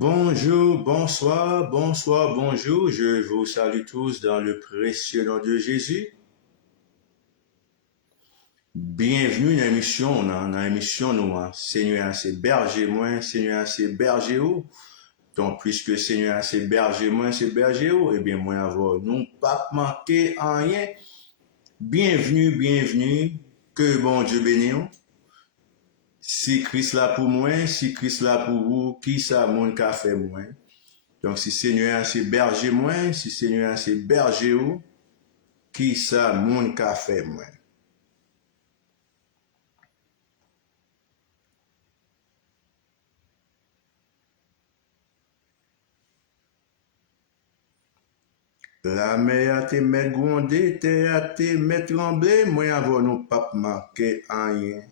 Bonjour, bonsoir, bonsoir, bonjour. Je vous salue tous dans le précieux nom de Jésus. Bienvenue dans l'émission nous, Seigneur, c'est berger moi, Seigneur, c'est berger où. Donc, puisque Seigneur, c'est berger moi, c'est berger où, eh bien, moi, avoir nous pas manquer en rien. Bienvenue, que bon Dieu bénisse. Si Christ là pour moi, si Christ là pour vous, qui ça mon café moi? Donc, si Seigneur c'est berger moi, si Seigneur c'est berger ou, qui ça mon café moi? La mer a te met grondé, terre a te met tremblé, moi avant nous pas manqué rien.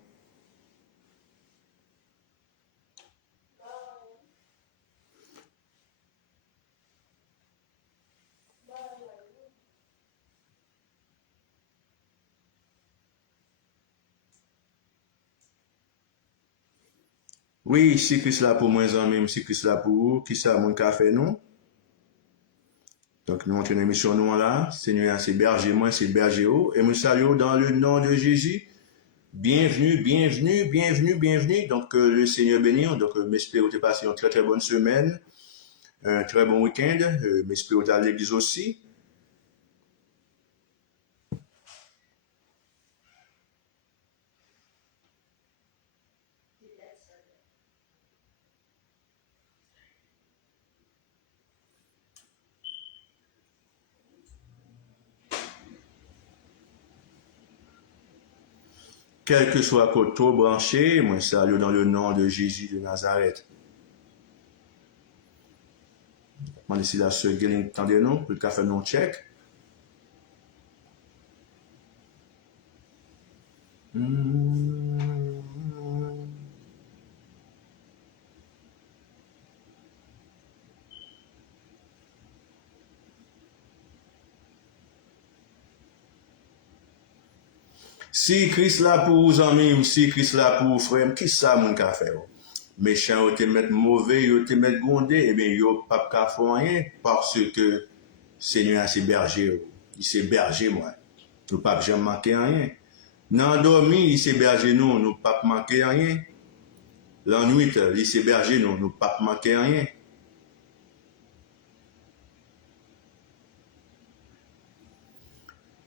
Oui, si Christ là pour moi, même si Christ là pour vous, qui ça mon café nous? Donc, nous entrons dans l'émission nous là, Seigneur c'est berger moi, c'est berger ou, et nous saluons dans le nom de Jésus. Bienvenue. Donc, le Seigneur bénisse. Donc, j'espère que tu as passé une très très bonne semaine, un très bon week-end. J'espère que tu as à l'église aussi. Quel que soit côté branché, moi salue dans le nom de Jésus de Nazareth. Moi, ici, la sœur Guéline, tendez-nous, pour le café non check. Si Christ là pour vous amis, si Christ là pour vous frères, qui ça mon café? Méchant, te mettre mauvais, te mettre grondé, eh bien, yo pas qu'à faire rien, parce que Seigneur c'est berger, il c'est berger moi. Nous pas jamais manquer rien. Dans dormi, il c'est berger nous pas manquer rien. La nuit, il c'est berger nous pas manquer rien.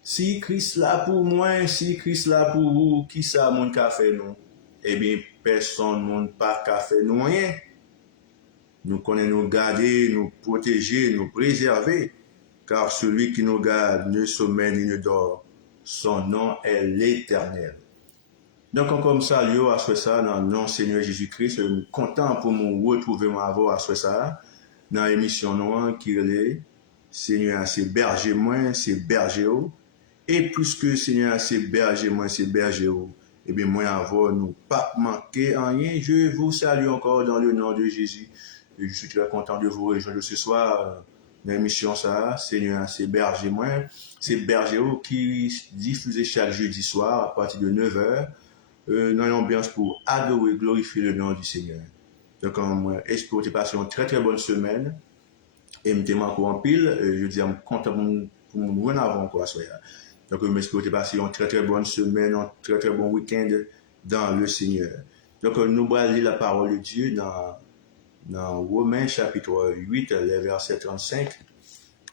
Si Christ là pour moi, si Christ là pour vous, qui ça mon café nous? Eh bien, personne n'a pas café nous rien. Nous connaissons nous garder, nous protéger, nous préserver, car celui qui nous garde ne sommeille ni ne dort. Son nom est l'Éternel. Donc, comme ça, à ça, dans le nom Seigneur Jésus-Christ, je suis content pour me retrouver à ça, dans l'émission noire qui est Seigneur, c'est berger moi, c'est berger haut. Et puisque Seigneur, c'est berger moi, c'est berger haut, eh bien, moi, avant, nous pas manquer en rien. Je vous salue encore dans le nom de Jésus. Et je suis très content de vous rejoindre ce soir dans l'émission ça. Seigneur, c'est berger moi, c'est berger haut qui diffuse chaque jeudi soir à partir de 9h. Dans l'ambiance pour adorer, glorifier le nom du Seigneur. Donc, moi, j'espère que tu as passé une très très bonne semaine. Et je suis encore en pile. Je dis, je suis content pour me rendre avant quoi. Donc, j'espère que tu as passé une très très bonne semaine, un très très bon week-end dans le Seigneur. Donc, nous allons lire la parole de Dieu dans Romains chapitre 8, les versets 35.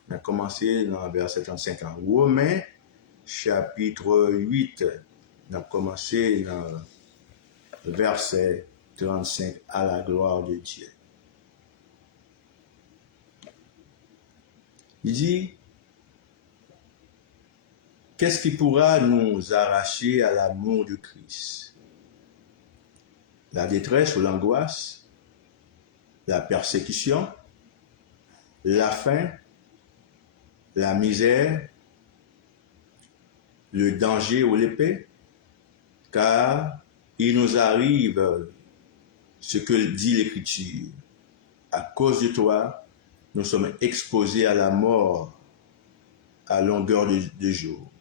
On a commencé dans le verset 35. Romains chapitre 8. On a commencé dans le verset 35 à la gloire de Dieu. Il dit, qu'est-ce qui pourra nous arracher à l'amour de Christ? La détresse ou l'angoisse, la persécution, la faim, la misère, le danger ou l'épée, car il nous arrive ce que dit l'Écriture. À cause de toi, nous sommes exposés à la mort à longueur de jour,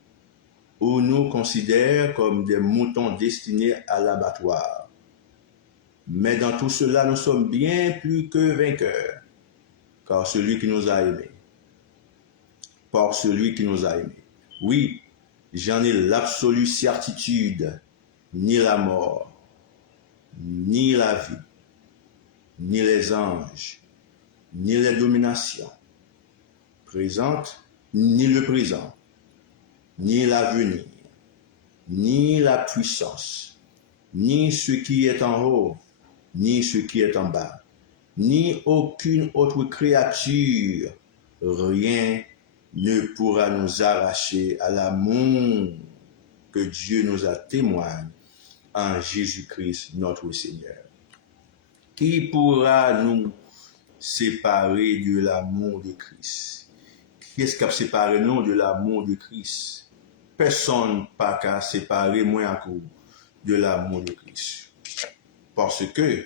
où nous considère comme des moutons destinés à l'abattoir. Mais dans tout cela, nous sommes bien plus que vainqueurs, car celui qui nous a aimés, par celui qui nous a aimés. Oui, j'en ai l'absolue certitude, ni la mort, ni la vie, ni les anges, ni les dominations présentes, ni le présent, ni l'avenir, ni la puissance, ni ce qui est en haut, ni ce qui est en bas, ni aucune autre créature, rien ne pourra nous arracher à l'amour que Dieu nous a témoigné en Jésus-Christ notre Seigneur. Qui pourra nous séparer de l'amour de Christ? Qui est-ce qui a séparé nous de l'amour de Christ? Personne pas qu'à séparer moi encore de l'amour de Christ. Parce que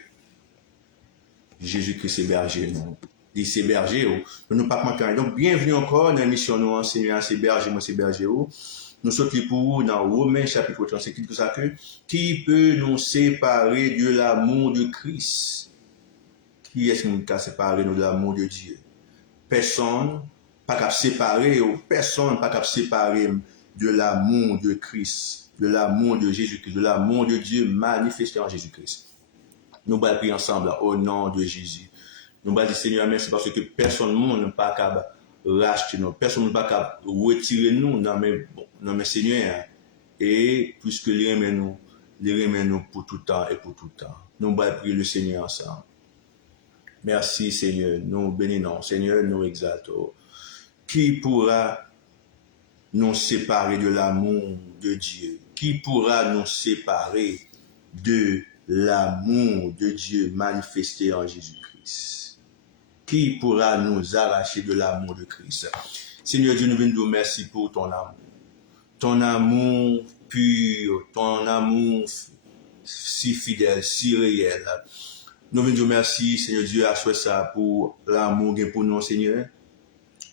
Jésus-Christ est berger nous. Il s'est berger, nous ne pas manquer. Donc, bienvenue encore dans l'émission Nous enseignons à ces bergers, moi c'est berger. Nous sommes pour dans Romains chapitre 35, tout ça que qui peut nous séparer de l'amour de Christ? Qui est-ce qui peut séparer nous de l'amour de Dieu? Personne pas capable séparer, personne pas capable séparer de l'amour de Christ, de l'amour de Jésus-Christ, de l'amour de Dieu manifesté en Jésus-Christ. Nous allons prier ensemble au nom de Jésus. Nous allons dire Seigneur, merci parce que personne n'est pas capable de racheter nous, personne n'est pas capable de retirer nous dans mes Seigneur. Et puisque les remet nous pour tout temps et pour tout temps. Nous allons prier le Seigneur ensemble. Merci Seigneur, nous bénissons, Seigneur, nous exaltons. Qui pourra nous séparer de l'amour de Dieu? Qui pourra nous séparer de l'amour de Dieu manifesté en Jésus-Christ? Qui pourra nous arracher de l'amour de Christ? Seigneur Dieu, nous venons nous remercier pour ton amour. Ton amour pur, ton amour si fidèle, si réel. Nous venons nous remercier, Seigneur Dieu, à ça pour l'amour pour nous, Seigneur.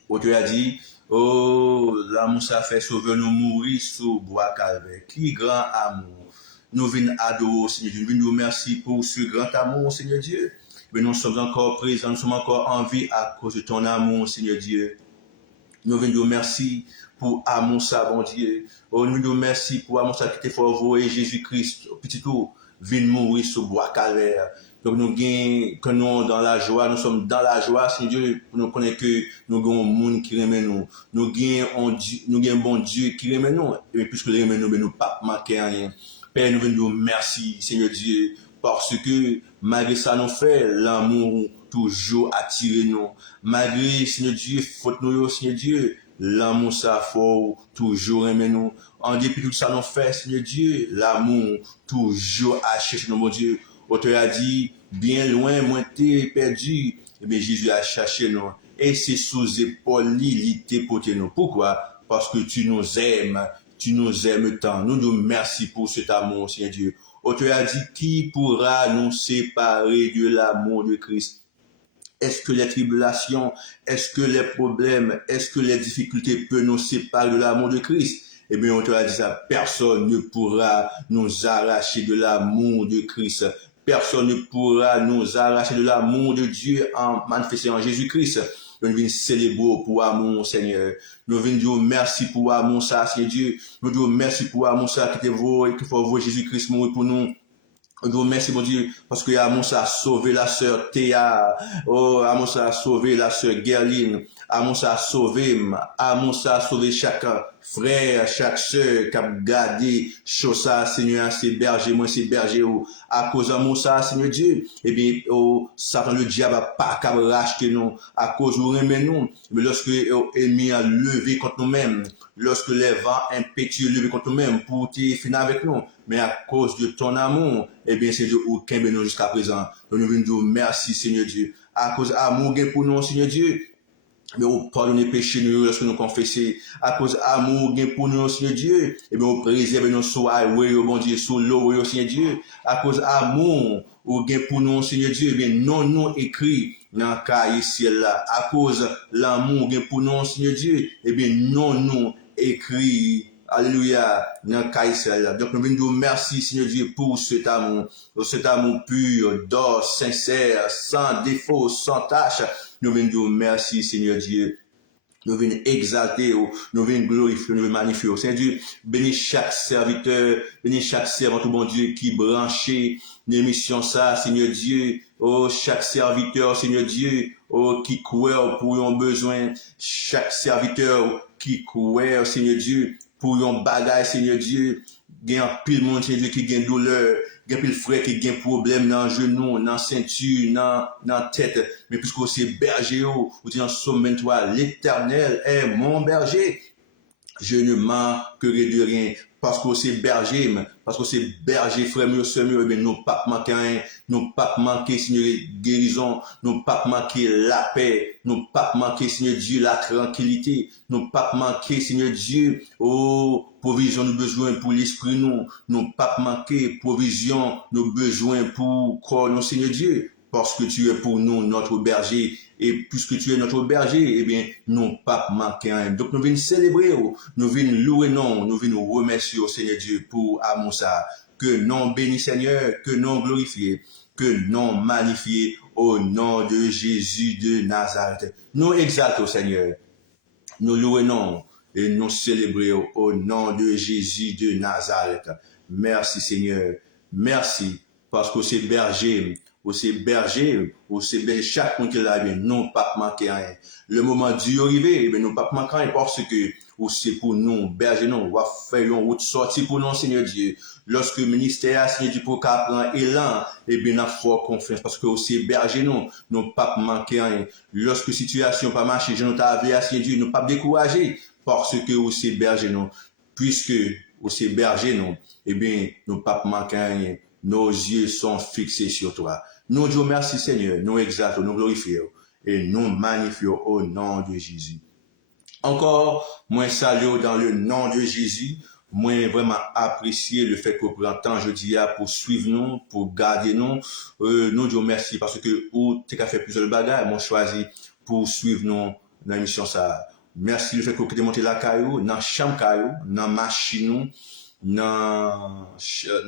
Où tu as dit, oh, l'amour ça fait sauver nous mourir sous bois calvaire. Qui grand amour. Nous venons adorer, Seigneur Dieu. Nous venons nous remercier pour ce grand amour, Seigneur Dieu. Mais nous sommes encore présents, nous sommes encore en vie à cause de ton amour, Seigneur Dieu. Nous venons nous remercier pour amour ça, bon Dieu. Oh, nous venons nous remercier pour amour ça qui t'est fait envoyer Jésus-Christ, petit tout, vient mourir sous bois calvaire. Donc nous gagnons, que nous dans la joie, nous sommes dans la joie, Seigneur Dieu, pour nous connaître que nous avons un monde qui remet nous. Nous gagnons un bon Dieu qui remet nous. Et puisque nous remet nous, nous ne pas manquer rien. Père, nous venons nous merci, Seigneur Dieu, parce que malgré ça nous fait l'amour toujours attirer nous. Malgré, Seigneur Dieu, faute nous, Seigneur Dieu, l'amour ça faut toujours aimer nous. En dépit de tout ça nous fait, Seigneur Dieu, l'amour toujours à chercher nous, mon Dieu. Auteur a dit, bien loin, moi t'es perdu. Eh bien, Jésus a cherché nous. Et c'est sous épaules, il t'est porté nous. Pourquoi? Parce que tu nous aimes tant. Nous nous remercions pour cet amour, Seigneur Dieu. Auteur a dit, qui pourra nous séparer de l'amour de Christ? Est-ce que les tribulations, est-ce que les problèmes, est-ce que les difficultés peuvent nous séparer de l'amour de Christ? Eh bien, on te l'a dit ça, personne ne pourra nous arracher de l'amour de Christ. Personne ne pourra nous arracher de l'amour de Dieu en manifestant en Jésus-Christ. Nous venons célébrer pour amour, Seigneur. Nous venons dire merci pour amour, ça, Seigneur Dieu. Nous disons merci pour amour, ça, qui te vaut et qui faut voir Jésus-Christ mourir pour nous. Nous disons merci, mon Dieu, parce que amour, ça a sauvé la sœur Théa. Oh, amour, ça a sauvé la sœur Gerline. Amour, ça a sauvé chaque frère, chaque sœur qui a gardé chose ça, Seigneur, c'est berger, moi c'est berger. À cause d'amour, ça, Seigneur Dieu, eh bien, oh, Satan, le diable n'a pas qu'à racheter nous, à cause où remet nous. Mais lorsque l'ennemi a levé contre nous-mêmes, lorsque les vents impétueux levé contre nous-mêmes pour finir avec nous, mais à cause de ton amour, eh bien, c'est Dieu aucun bénéfice jusqu'à présent. Donc, nous venons dire merci, Seigneur Dieu. À cause d'amour pour nous, Seigneur Dieu, mais on pardonne les péchés nous lorsque nous confessons. À cause d'amour pour nous, Seigneur Dieu, et bien on préserve nous sur highway, bon Dieu, sur l'eau, Seigneur Dieu. À cause d'amour pour nous, Seigneur Dieu, et bien non nous écrit dans le cahier ciel là. À cause l'amour pour nous, Seigneur Dieu, et bien non nous écrit alléluia, dans Kaïsel. Donc nous venons dire merci, Seigneur Dieu, pour cet amour pur, d'or, sincère, sans défaut, sans tâche. Nous venons dire merci, Seigneur Dieu. Nous venons exalter, nous venons glorifier, nous venons magnifier. Seigneur Dieu, bénis chaque serviteur, bénis chaque servant, bon Dieu, qui branché l'émission ça, Seigneur Dieu. Oh, chaque serviteur, Seigneur Dieu, oh, qui croit pour un besoin. Chaque serviteur qui croit, Seigneur Dieu, pour un bagage, Seigneur Dieu. Il y a un pile monde, Seigneur Dieu, qui a douleur. Il y a pile frère qui a un problème dans le genou, dans la ceinture, dans la tête. Mais puisque c'est berger, ou tu dans Somme 23, l'Éternel est mon berger. Je ne manquerai de rien. Parce que c'est berger, frère, mieux, sœur, mieux, mais nous pas manquer rien, nous pas manquer, Seigneur, guérison, nous pas manquer la paix, nous pas manquer, Seigneur Dieu, la tranquillité, nous pas manquer, Seigneur Dieu, oh, provision, nous besoin pour l'esprit, nous pas manquer provision, nous besoin pour corps, nous, Seigneur Dieu, parce que tu es pour nous notre berger. Et puisque tu es notre berger, eh bien, nous pas manquer rien. Donc, nous venons célébrer, nous venons louer, non, nous venons remercier au Seigneur Dieu pour amour ça. Que non béni Seigneur, que non glorifié, que non magnifié au nom de Jésus de Nazareth. Nous exaltons au Seigneur, nous louons et nous célébrons au nom de Jésus de Nazareth. Merci Seigneur, merci parce que c'est berger. Ou c'est berger, ou c'est berger, chaque monde qui l'a bien, non pas manquer rien. Le moment du arrivé, ben, non pas manquer rien parce que, ou c'est pour nous, berger, non, on va faire une route sortie pour nous, Seigneur Dieu. Lorsque le ministère, Seigneur Dieu, pour qu'à prendre élan, eh bien, n'a fort confiance parce que c'est berger, non pas manquer rien. Lorsque situation pas marcher, je nous t'avais, Seigneur Dieu, non pas décourager parce que, ou c'est berger, non. Puisque, ou c'est berger, non, eh bien, non pas manquer rien. Nos yeux sont fixés sur toi. Nous disons merci Seigneur, nous exaltons, nous glorifions et nous magnifions au nom de Jésus. Encore, moi salue dans le nom de Jésus, moi vraiment apprécier le fait que prend temps jeudi pour suivre nous, pour garder nous. Nous disons merci parce que ou tu as fait plusieurs bagages, moi choisi pour suivre nous dans l'émission ça. Merci le fait que vous avez monté la caillou, dans la chambre caillou, dans la machine, dans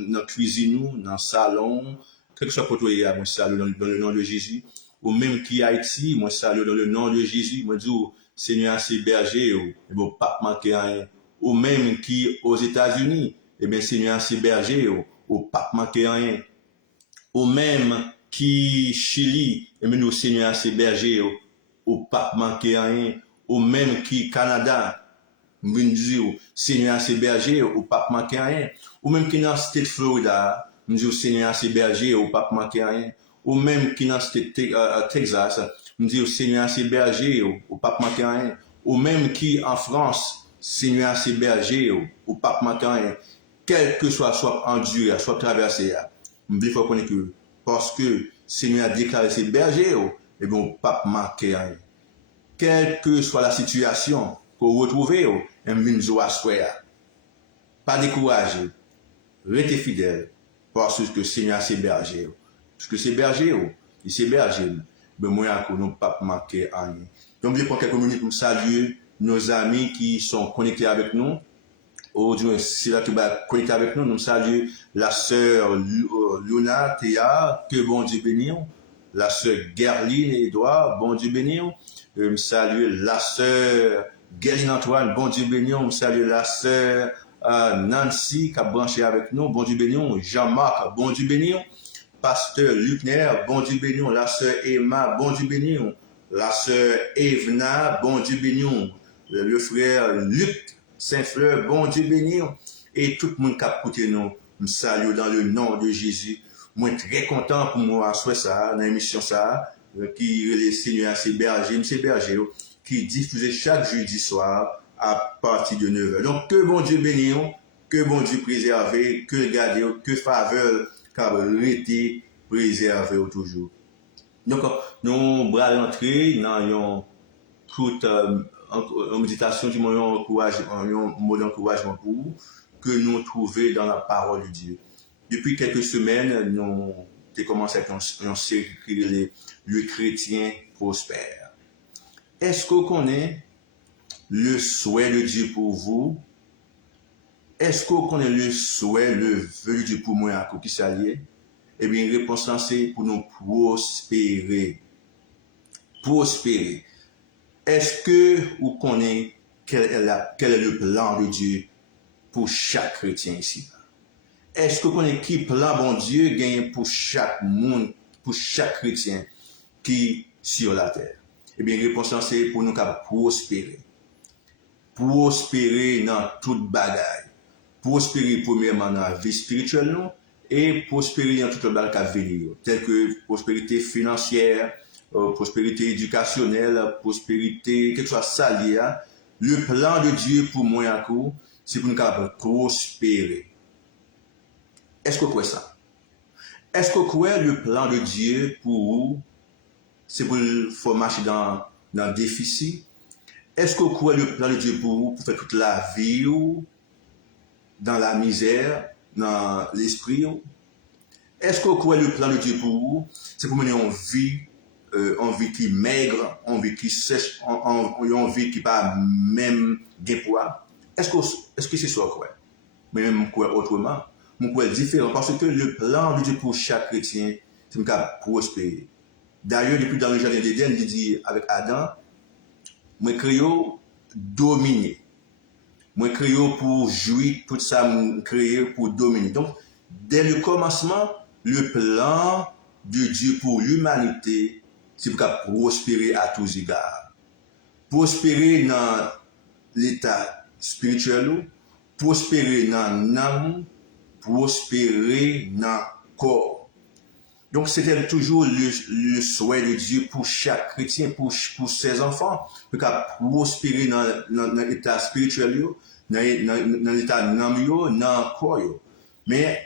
la cuisine, dans le salon, quel que soit pour toi, moi salue dans le nom de Jésus. Ou même qui Haïti, moi salue dans le nom de Jésus. Moi dis, Seigneur, c'est berger, et bon, pas manquer rien. Ou même qui aux États-Unis, eh bien, Seigneur, c'est berger, ou pas manquer rien. Ou même qui Chili, eh bien, nous, Seigneur, c'est berger, ou pas manquer rien. Ou même qui Canada, nous disons, Seigneur, c'est berger, ou pas manquer rien. Ou même qui dans le state de Florida, nous disons, Seigneur, c'est berger, ou pas manquer rien. Ou même qui dans le state de Texas, nous disons, Seigneur, c'est berger, ou pas manquer rien. Ou même qui en France, Seigneur, c'est berger, ou pas manquer rien. Quel que soit enduré, soit traversé, il faut connaître que, parce que Seigneur a déclaré ses bergers, et bien, pas manquer rien. Quelle que soit la situation qu'on retrouve, un minzo à square. Pas décourager, restez fidèle, parce que Seigneur c'est berger. Parce que c'est berger, et c'est berger. Mais moi, nous ne pas manquer rien. Donc, je prends quelques minutes pour saluer nos amis qui sont connectés avec nous. Aujourd'hui, c'est là qui va connecter avec nous. Nous saluons la sœur Luna Théa, que bon Dieu bénisse. La sœur Gerline Edouard, bon Dieu bénisse. Je salue la sœur Gerline Antoine, bon Dieu bénisse. Je salue la sœur Nancy qui a branché avec nous, bon Dieu bénisse. Jean-Marc, bon Dieu bénisse. Pasteur Lucner, bon Dieu bénisse. La sœur Emma, bon Dieu bénisse. La sœur Evna, bon Dieu bénisse. Le frère Luc Saint-Fleur, bon Dieu bénisse. Et tout le monde qui a écouté nous, je salue dans le nom de Jésus. Moi, très content pour moi, à ça, dans l'émission ça, qui est le Seigneur, c'est berger, qui diffuse chaque jeudi soir à partir de 9h. Donc, que bon Dieu bénisse, que bon Dieu préserve, que garde, que faveur, car été préservé toujours. Donc, nous allons rentrer dans une méditation qui m'a un mot d'encouragement pour vous, que nous trouvons dans la parole de Dieu. Depuis quelques semaines, nous avons commencé avec un série qui est le chrétien prospère. Est-ce que vous connaissez le souhait de Dieu pour vous est-ce qu'on connaît le souhait, le vœu de Dieu pour moi à qui s'allier? Eh bien, réponse c'est pour nous prospérer. Prospérer. Est-ce que vous connaissez quel est le plan de Dieu pour chaque chrétien ici? Est-ce que vous connaissez qui plan bon Dieu gagne pour chaque monde, pour chaque chrétien qui sur la terre? Eh bien, réponse c'est pour nous prospérer. Prospérer dans toute bagaille. Prospérer premièrement dans la vie spirituelle non, et prospérer dans toute le bagaille à venir, tel que prospérité financière, prospérité éducationnelle, prospérité, quelque chose ça lié. Le plan de Dieu pour moi à coup, c'est pour nous prospérer. Est-ce que vous croyez ça? Est-ce que vous croyez le plan de Dieu pour vous, c'est pour faire marcher dans le déficit? Est-ce que vous croyez le plan de Dieu pour vous, pour faire toute la vie dans la misère, dans l'esprit? Est-ce que vous croyez le plan de Dieu pour vous, c'est pour mener en vie qui maigre, en vie qui sèche, en vie qui pas même des poids? Est-ce que c'est ça quoi? Mais même quoi autrement? Mon quoi différent parce que le plan de Dieu pour chaque chrétien, c'est de prospérer. D'ailleurs, depuis dans le jardin d'Éden, il dit avec Adam, moi créé dominer. Moi créé pour jouir, tout ça, créé pour dominer. Donc, dès le commencement, le plan de Dieu pour l'humanité, c'est pour prospérer à tous égards. Prospérer dans l'état spirituel, prospérer dans l'âme, prospérer dans le corps. Donc, c'était toujours le souhait de Dieu pour chaque chrétien, pour ses enfants, pour prospérer dans l'état spirituel, dans l'état d'âme, dans le corps. Mais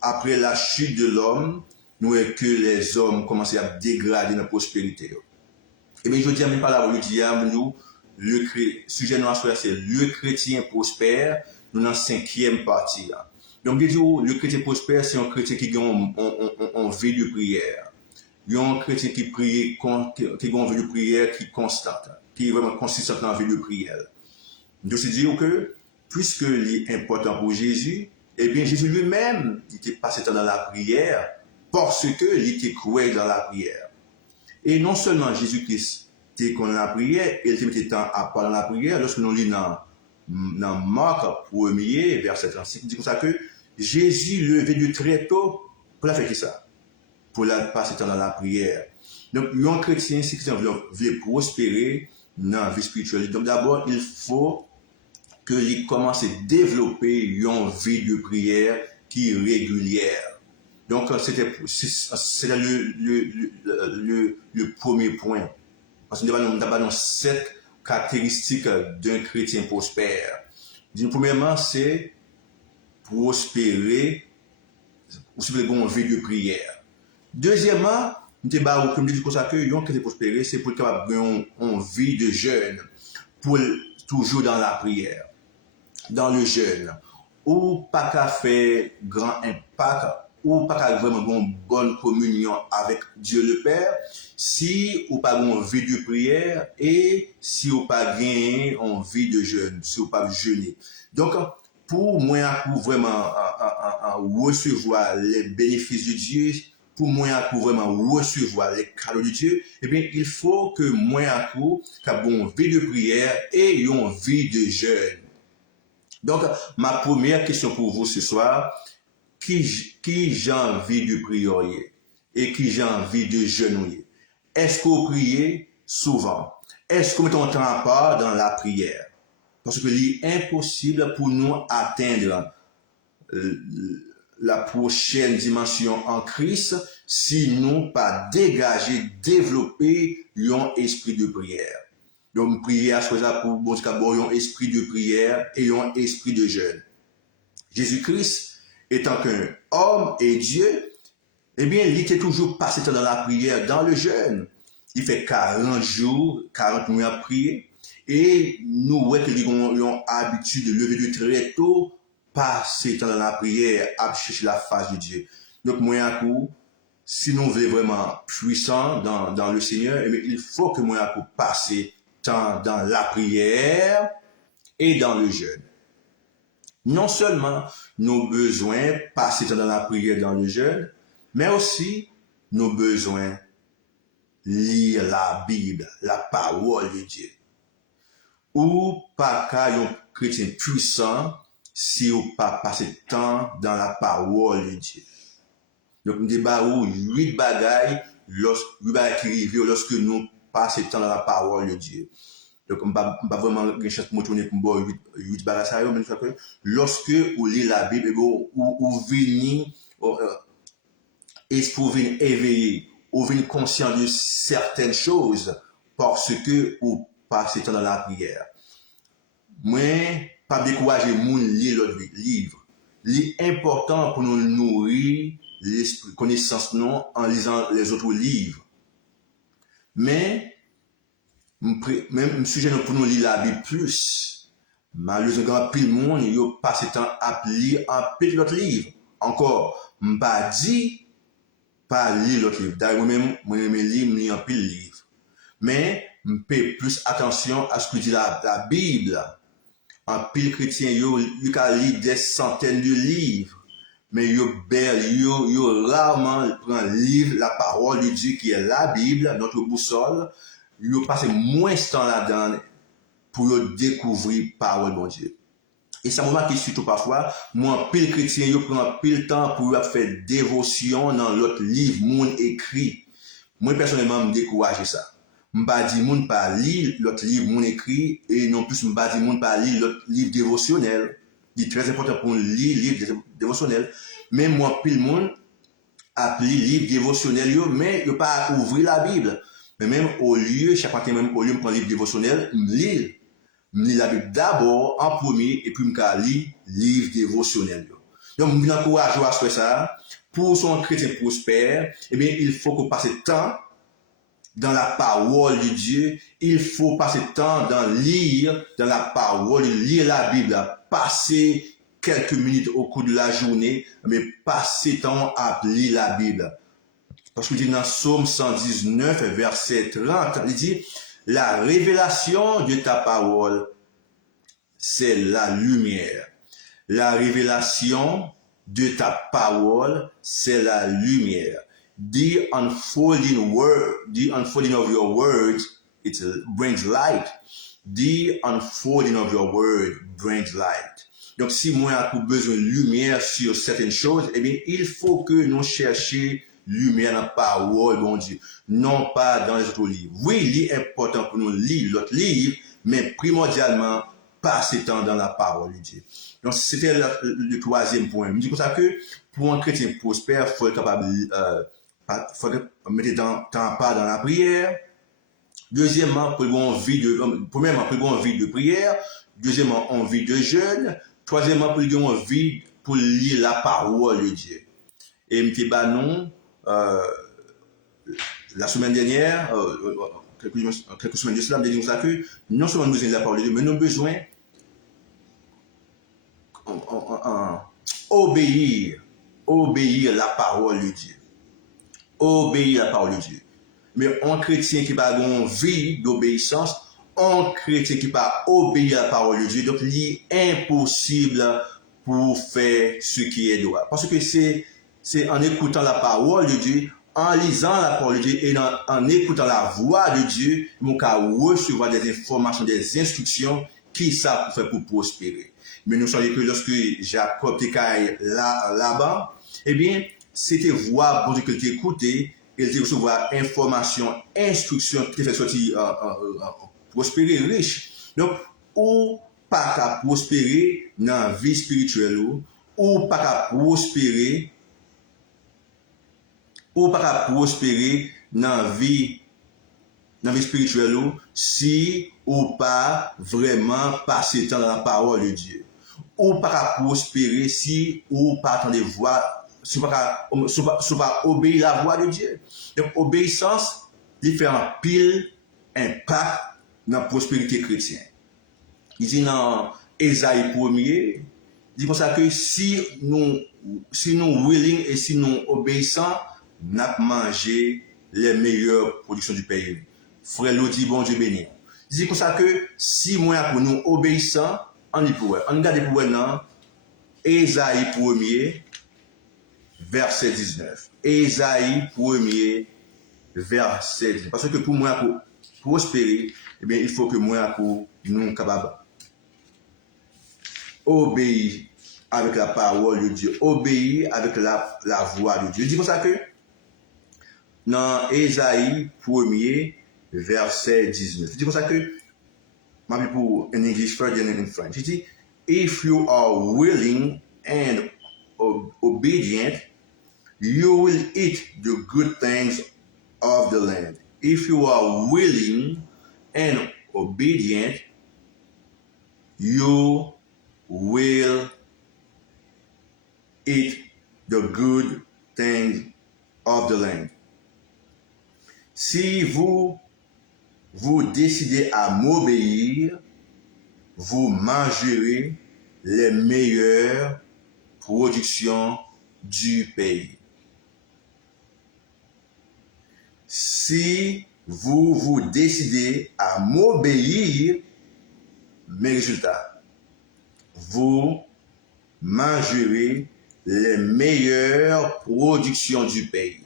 après la chute de l'homme, nous voyons que les hommes commençaient à dégrader la prospérité. Et bien, je dis à mes paroles, je dis à nous, le sujet de notre c'est le chrétien prospère, nous dans la 5e partie. Donc, le chrétien prospère, c'est un chrétien qui a une vie de prière. Il y a un chrétien qui prie, qui a une vie de prière qui est constante, qui est vraiment consistante dans la vie de prière. Donc, c'est dire que, puisque c'est important pour Jésus, eh bien, Jésus lui-même, il était passé dans la prière parce qu'il était cruel dans la prière. Et non seulement Jésus-Christ était dans la prière, il était temps à parler dans la prière, lorsque nous lisons dans Marc 1er, verset 36, il dit comme ça que Jésus levé de très tôt pour la faire ça, pour la passer dans la prière. Donc, un chrétien, si quelqu'un veut prospérer dans la vie spirituelle, donc d'abord, il faut qu'il commence à développer une vie de prière qui est régulière. Donc, c'est le premier point. Parce que nous avons 7 caractéristiques d'un chrétien prospère. Premièrement, c'est prospérer ou si vous avez une vie de prière. Deuxièmement, nous avons comme dit comme ça que un chrétien prospérer, c'est pour avoir une vie de jeûne, pour toujours dans la prière, dans le jeûne, ou pas qu'à faire grand impact, ou pas qu'à vraiment une bonne communion avec Dieu le Père, si ou pas une vie de prière et si ou pas gagner une vie de jeûne, si ou pas jeûner. Donc, pour moi, pour vraiment recevoir les bénéfices de Dieu, pour moi, pour vraiment recevoir les cadeaux de Dieu, eh bien, il faut que moi, pour une vie de prière et une vie de jeûne. Donc, ma première question pour vous ce soir, qui j'ai envie de prier et qui j'ai envie de jeûner? Est-ce que vous priez souvent? Est-ce que vous mettez un temps à part dans la prière? Parce que c'est impossible pour nous atteindre la prochaine dimension en Christ si nous pas dégager, développer un esprit de prière. Donc, prier à ce pour bon un esprit de prière et un esprit de jeûne. Jésus-Christ, étant qu'un homme et Dieu, eh bien, il était toujours passé dans la prière, dans le jeûne. Il fait 40 jours, 40 nuits à prier. Et nous voyons qu'ils ont l'habitude de lever de très tôt, passer dans la prière, à chercher la face de Dieu. Donc, moi, un coup, si nous voulons vraiment puissant dans le Seigneur, eh bien, il faut que moi, un coup, passer dans la prière et dans le jeûne. Non seulement nos besoins, passer dans la prière, dans le jeûne, mais aussi nos besoins, lire la Bible, la parole de Dieu. Ou pas qu'à un chrétien puissant si ou pas passer temps dans la parole de Dieu. Donc, nous débat 8 bagailles lorsque nous passons temps dans la parole de Dieu. Donc, on ne va pas vraiment me tourner pour me 8 bagailles, mais lorsque vous lisez la Bible, vous venez, vous venez éveiller, vous venez conscient de certaines choses parce que vous passez temps dans la prière. Moi, pas décourager moun lire l'autre livre. L'important pour nous nourrir l'esprit, connaissance non en lisant les autres livres. Mais même sujet pour nous lire la Bible plus. Malheureusement, pile monde yo passe temps à lire un peu l'autre livre. Encore, m'pa dit pas lire l'autre livre. D'ailleurs moi même lire un pile livre. Mais m'paie plus attention à ce que dit la Bible. En pile chrétien, yo lit des centaines de livres, mais yo rarement prend livre, la parole de Dieu qui est la Bible, notre boussole, yo passe moins de temps là-dedans pour découvrir la parole de Dieu. Et ça m'a marqué surtout parfois, moi, pile chrétien, yo prend pile temps pour faire dévotion dans l'autre livre, mon écrit. Moi, personnellement, me décourage ça. M'pa di moun pa li l'autre livre mon écrit et non plus m'pa di moun pa li l'autre livre dévotionnel. C'est très important pour lire livre dévotionnel. Mais moi pile monde appelé livre dévotionnel yo mais yo pas ouvrir la Bible. Mais même au lieu chaque matin même au lieu de prendre livre dévotionnel, me lire la Bible d'abord en premier et puis me lire livre dévotionnel yo. Donc je m'encourage à faire ça pour son chrétien prospère, eh bien il faut qu'on passe temps dans la parole de Dieu, il faut passer temps dans lire dans la parole, lire la Bible, passer quelques minutes au cours de la journée, mais passer temps à lire la Bible. Parce que dit dans Psaume 119, verset 30, il dit, la révélation de ta parole, c'est la lumière. La révélation de ta parole, c'est la lumière. The unfolding of your words, it brings light. The unfolding of your word brings light. Donc, si moi j'ai besoin de lumière sur certaines choses, eh bien, il faut que nous cherchions lumière dans la parole, bon Dieu, non pas dans les autres livres. Oui, il est important pour nous lire l'autre livre, mais primordialement, passer temps dans la parole de Dieu. Donc, c'était le troisième point. Je dis comme ça que pour un chrétien prospère, il faut être capable mettre temps pas dans la prière. Deuxièmement, pour envie de prière. Deuxièmement, envie de jeûne. Troisièmement, pour envie pour lire la parole de Dieu. Et m'te la semaine dernière, quelques semaines de cela, me dit ça que non seulement nous avons la parole de Dieu, mais nous avons besoin obéir la parole de Dieu. Obéir la parole de Dieu. Mais un chrétien qui n'a pas envie d'obéissance, un chrétien qui n'a pas obéir la parole de Dieu, donc il est impossible pour faire ce qui est droit. Parce que c'est en écoutant la parole de Dieu, en lisant la parole de Dieu et en écoutant la voix de Dieu, on peut recevoir des informations, des instructions qui savent faire pour prospérer. Mais nous savons que lorsque Jacob était là-bas, eh bien, c'était voir bon Dieu que tu écoutais, et tu recevoir information, instruction qui te fait sortir prospérer riche. Donc, ou pas qu'à prospérer dans la vie spirituelle, ou pas qu'à prospérer dans la vie spirituelle si ou pas vraiment passer temps dans la parole de Dieu. Ou pas prospérer si ou pas attendre voir, si pas obéir la voix de Dieu. Donc, obéissance, il fait un pile impact dans la prospérité chrétienne. Il dit dans Ésaïe 1er, il dit comme ça que si nous willing et si nous obéissons, nous avons mangé les meilleures productions du pays. Frère Lodi, bon Dieu béni. Il dit comme ça que si moi pour nous obéissons, on y pourrait. On garde pour non, Ésaïe 1er, verset 19. Ésaïe 1er, verset 19. Parce que pour moi, pour prospérer, eh bien, il faut que moi, pour nous capables obéir avec la parole de Dieu, obéir avec la voix de Dieu. Je dis pour ça que dans Ésaïe 1er, verset 19. Je dis pour ça que, ma pour in English first and in French. Je dis, if you are willing and obedient, you will eat the good things of the land. If you are willing and obedient, you will eat the good things of the land. Si vous décidez à m'obéir, vous mangerez les meilleures productions du pays. Si vous décidez à m'obéir, mes résultats, vous mangerez les meilleures productions du pays.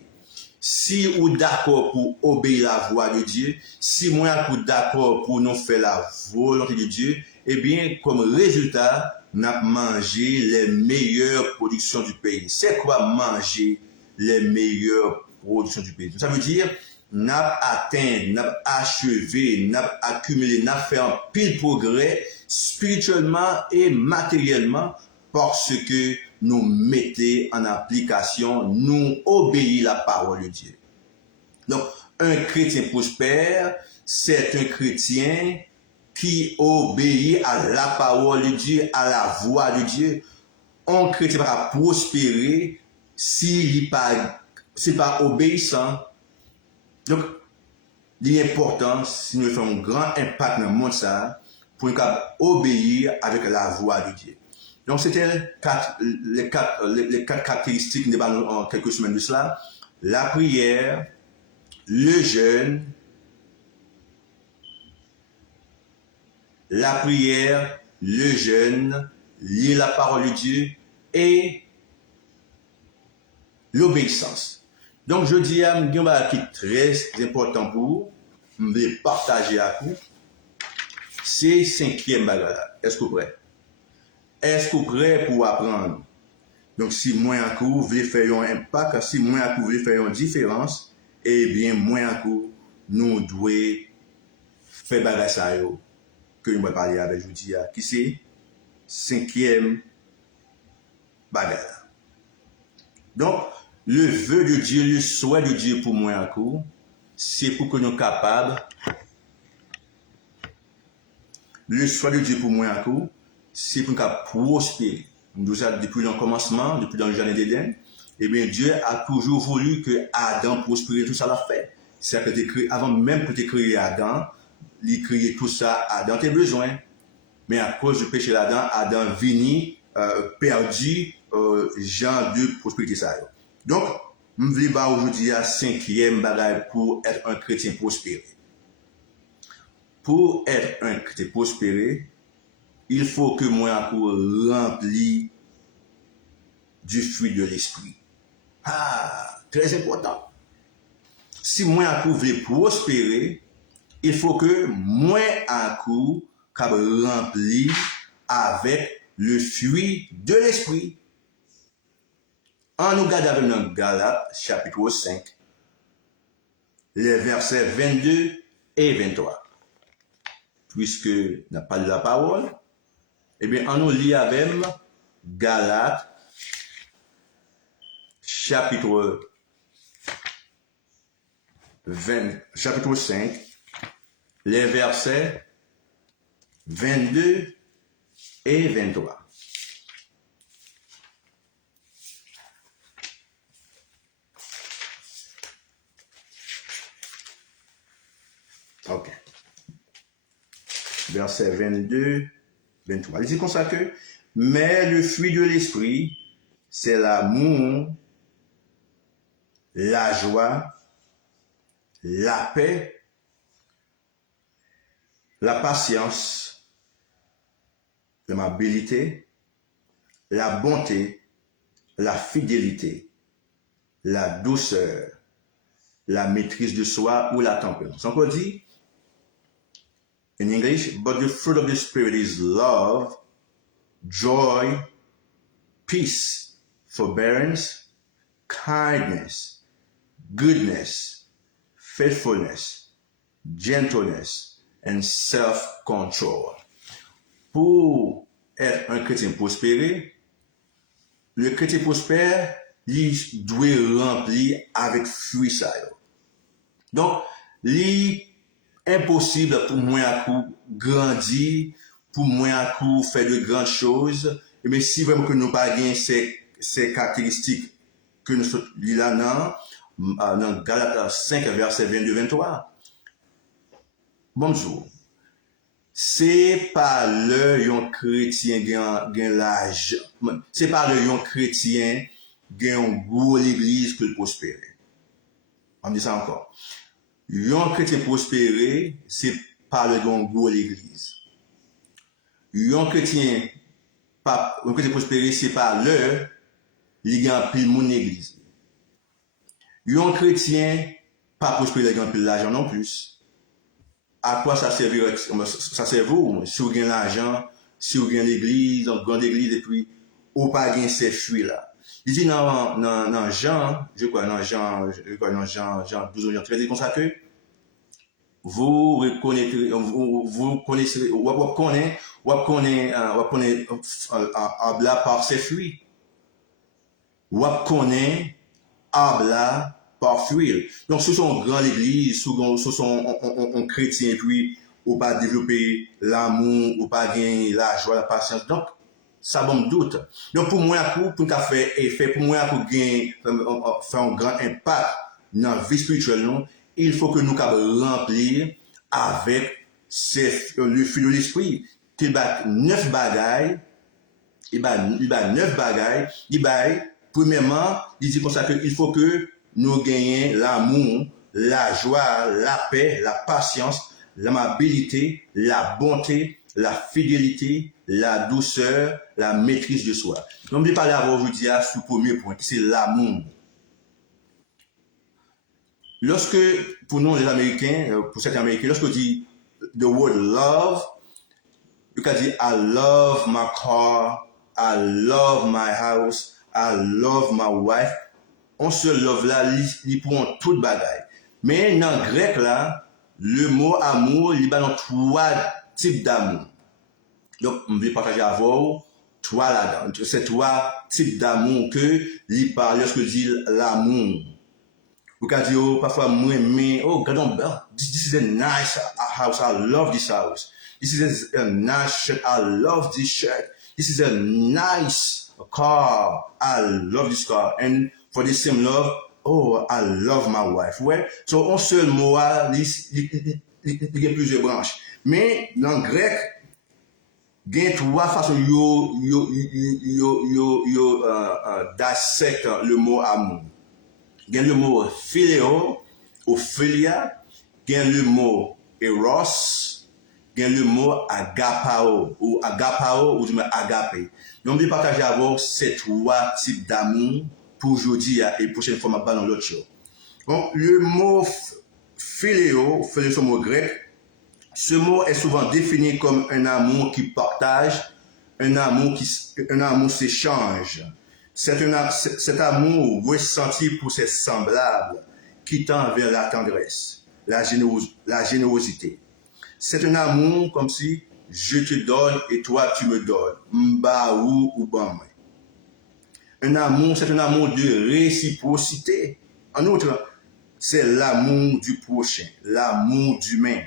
Si vous êtes d'accord pour obéir la voix de Dieu, si moi vous êtes d'accord pour nous faire la volonté de Dieu, eh bien, comme résultat, nous avons mangé les meilleures productions du pays. C'est quoi manger les meilleures productions du pays? Ça veut dire, nous avons atteint, nous avons achevé, nous avons accumulé, nous avons fait un pile progrès spirituellement et matériellement parce que nous mettons en application, nous obéissons la parole de Dieu. Donc, un chrétien prospère, c'est un chrétien qui obéit à la parole de Dieu, à la voix de Dieu. Un chrétien va prospérer s'il n'est pas obéissant. Donc, l'important, si nous faisons un grand impact dans le monde, ça, pour nous obéir avec la voix de Dieu. Donc, c'était les quatre caractéristiques en quelques semaines de cela. La prière, le jeûne, lire la parole de Dieu et l'obéissance. Donc, je dis à vous, qui est très important pour vous, je vais partager avec vous, c'est cinquième bagage. Est-ce que vous êtes prêts? Est-ce que vous êtes prêts pour apprendre? Donc, si moi un coup, vous voulez faire un impact, si moi un coup, vous voulez faire une différence, eh bien, moi un coup, nous devons faire bagage ça que nous allons parler avec vous, qui c'est cinquième bagage. Donc, le vœu de Dieu, le souhait de Dieu pour moi un coup, c'est pour que nous soyons capables. Le souhait de Dieu pour moi un coup, c'est pour nous prospérer. Nous avons depuis le commencement, depuis dans le jardin d'Éden, eh bien Dieu a toujours voulu que Adam prospère, tout ça l'a fait. C'est que créé, avant même que tu créé Adam, il créé tout ça Adam tes besoins. Mais à cause du péché d'Adam, Adam vini perdu genre de prospérité ça. Donc, je vais aujourd'hui à cinquième bagaille pour être un chrétien prospéré. Pour être un chrétien prospéré, il faut que moi rempli du fruit de l'esprit. Ah, très important. Si moi veux prospérer, il faut que moi rempli avec le fruit de l'esprit. En nous regardant dans Galates, chapitre 5, les versets 22 et 23. Puisque n'a pas de la parole, eh bien, on nous lit avec Galates, chapitre 5, les versets 22 et 23. Ok. Verset 22, 23. Il dit comme ça que, mais le fruit de l'esprit, c'est l'amour, la joie, la paix, la patience, l'amabilité, la bonté, la fidélité, la douceur, la maîtrise de soi ou la tempérance. On peut dire, in English, but the fruit of the Spirit is love, joy, peace, forbearance, kindness, goodness, faithfulness, gentleness, and self-control. Pour être un chrétien prospéré, le chrétien prospère, il doit remplir avec fruit ça. Donc, il est impossible pour moi à coup grandir, pour moi à coup faire de grandes choses, mais si vraiment que nous pas gagné ces caractéristiques que nous sommes là dans Galates 5, verset 22-23. Bonjour. C'est pas un chrétien gagne l'âge. C'est pas un chrétien gagne un gros l'église que le prospérer. On dit ça encore. Un chrétien prospéré, c'est pas le gros l'église. Un chrétien prospéré, c'est pas il gagne pile mon église. Un chrétien pas prospéré, il gagne pile l'argent non plus. À quoi ça servirait? Ça sert vous, si vous gagnez l'argent, si vous gagnez l'église, une grande église, et puis, ou pas gagner ces fruits là. Il dit dans Jean, je crois, dans Jean 12, Jean 13, comme ça que, vous reconnaissez, vous connaissez, vous connaissez, Abla par ses fruits. Vous connaissez Abla par fruits. Donc, ce sont grandes églises, ce sont un chrétien, puis, ou pas développer l'amour, ou pas gagner la joie, la patience. Donc, ça me doute. Donc, pour moi, pour faire effet, pour moi, pour gagner, faire un grand impact dans la vie spirituelle, non, il faut que nous remplir avec le fil de l'esprit. Il y a 9 bagailles, premièrement, il dit comme ça qu'il faut que nous gagnions l'amour, la joie, la paix, la patience, l'amabilité, la bonté, la fidélité, la douceur, la maîtrise de soi. N'oubliez pas là, je vous dis, sur le premier point, c'est l'amour. Lorsque, pour nous les Américains, pour certains Américains, lorsque on dit the word love, you can dire I love my car, I love my house, I love my wife. On se love là, il prend toute bagaille. Mais dans le grec là, le mot amour, il y a 3 types d'amour. Donc, je vais partager avec vous 3 là-dedans. C'est 3 types d'amour que il parle lorsque je dis l'amour. Vous pouvez dire parfois, oh, this is a nice house, I love this house. This is a nice shirt, I love this shirt. This is a nice car, I love this car. And for the same love, oh, I love my wife. Ouais. So, un seul mot, il y a plusieurs branches. Mais, dans le grec, il y a 3 façons dissect le mot amour. Il y a le mot philéo, ou philia, il y a le mot eros, il y a le mot agapao, ou du moins agapé. Donc, je vais partager avec vous ces 3 types d'amour pour aujourd'hui et prochaine fois, je vais dans l'autre chose. Donc, le mot philéo, c'est un mot grec. Ce mot est souvent défini comme un amour qui partage, un amour s'échange. Cet amour ressenti pour ses semblables qui tend vers la tendresse, la générosité. C'est un amour comme si je te donne et toi tu me donnes. Mba ou ban. C'est un amour de réciprocité. En outre, c'est l'amour du prochain, l'amour d'humain.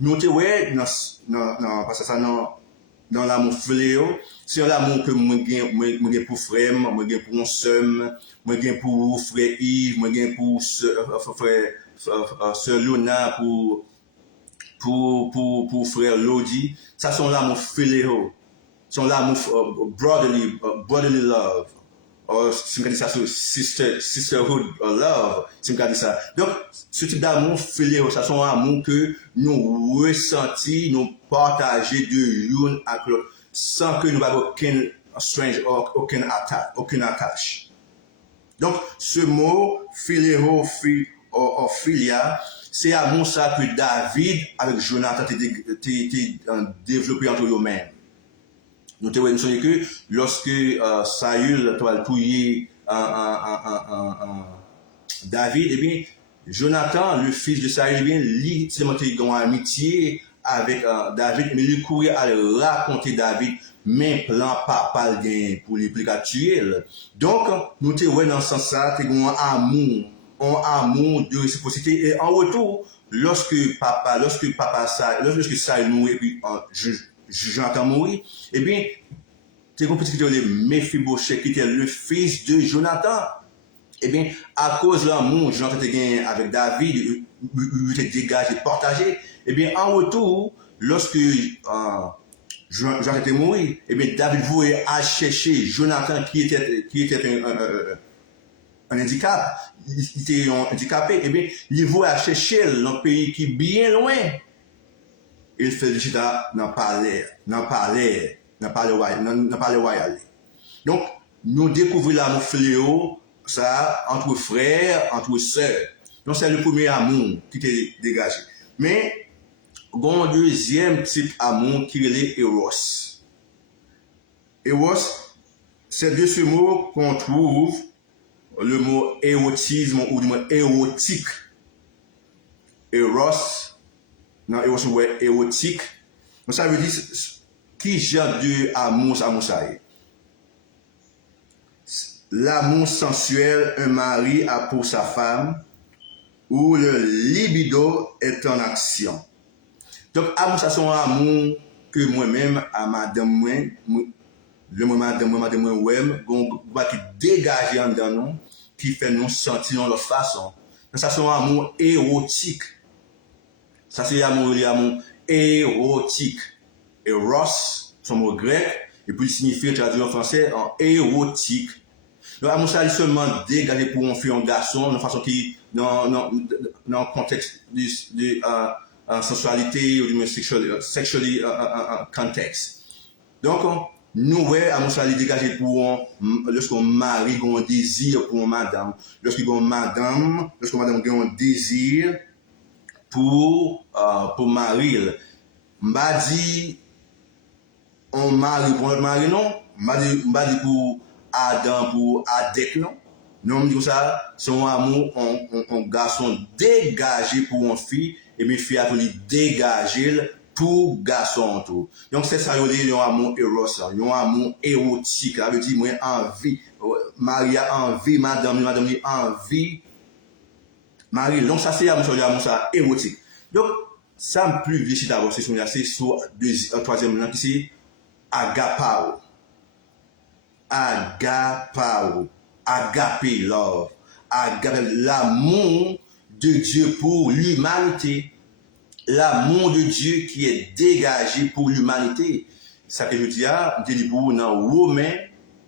Nous te ouais parce que ça dans l'amour fléau, c'est l'amour que moi gagne pour frère, moi gagne pour mon somme, moi gagne pour frère Yves, moi gagne pour sœur Luna, pour frère Lodi. Ça sont l'amour fléau. C'est l'amour brotherly love. Si on dit ça, sisterhood love, si on dit ça. Donc, ce type d'amour filial, ça sont un amour que nous ressentons, nous partageons de l'une à l'autre, sans que nous n'ayons aucune strange, aucune attache. Donc, ce mot philéo, philia, c'est amour ça que David avec Jonathan ont développé entre eux-mêmes. Nous te voyons que lorsque Saül a tué David, eh bien, Jonathan, le fils de Saül, eh bien, lui, c'est une amitié avec David, mais il courait à raconter David, mais plan papa pour lui tuer. Donc, nous te voyons dans ce sens-là, tu as un amour de réciprocité, et en retour, lorsque Saül mourit, et puis Jonathan mourit, eh bien, c'est un petit qui était Méphibosheth, qui était le fils de Jonathan. Eh bien, à cause de l'amour Jonathan était avec David, il était dégagé, partagé. Eh bien, en retour, lorsque Jonathan était mort, eh bien, David voulait aller chercher Jonathan qui était un handicap, il était handicapé. Eh bien, il voulait aller chercher dans un pays qui est bien loin. Il fait visita dans le palais royal. Donc, nous découvrons l'amour fléau, ça, entre frères, entre sœurs. Donc, c'est le premier amour qui était dégagé. Mais, il y a un deuxième type d'amour qui est l'éros. Eros, c'est de ce mot qu'on trouve le mot érotisme ou du mot érotique. Eros, dans l'émotion érotique. Donc, ça veut dire qui genre de amour ça est. L'amour sensuel un mari a pour sa femme, où le libido est en action. Donc, amour, ça c'est un amour que moi-même, à madame, qui dégage en dedans nous, qui fait nous sentir de notre façon. Donc, ça c'est un amour érotique. Ça c'est l'amour érotique. Eros, son mot grec, et puis il signifie traduit en français en érotique. Donc, l'amour, ça est seulement dégagé pour un fille, un garçon, de façon qui, dans le contexte de sensualité ou du sexually contexte. Donc, nous, l'amour, ça est dégagé pour lorsqu'on marie, on a un désir pour madame. Lorsqu'on madame a un désir pour mari. M'a dit on marie pour notre mari, non? M'a dit pour Adam, pour Adek, non? Non, on dit ça, c'est un amour, un garçon dégagé pour une fille, et mes filles a lui dégagé pour garçon tout. Donc c'est ça, il y a un amour éros, il y a un amour érotique, ça veut dire moi envie, Marie a envie, madame a envie, Marie, donc ça c'est un amour érotique. Donc, ça me plus vieux d'abord, c'est sur un troisième langue qui c'est agapao. Agapao. Agapé, love. L'amour de Dieu pour l'humanité. L'amour de Dieu qui est dégagé pour l'humanité. Ça que je dis à, je dis pour dans Romains,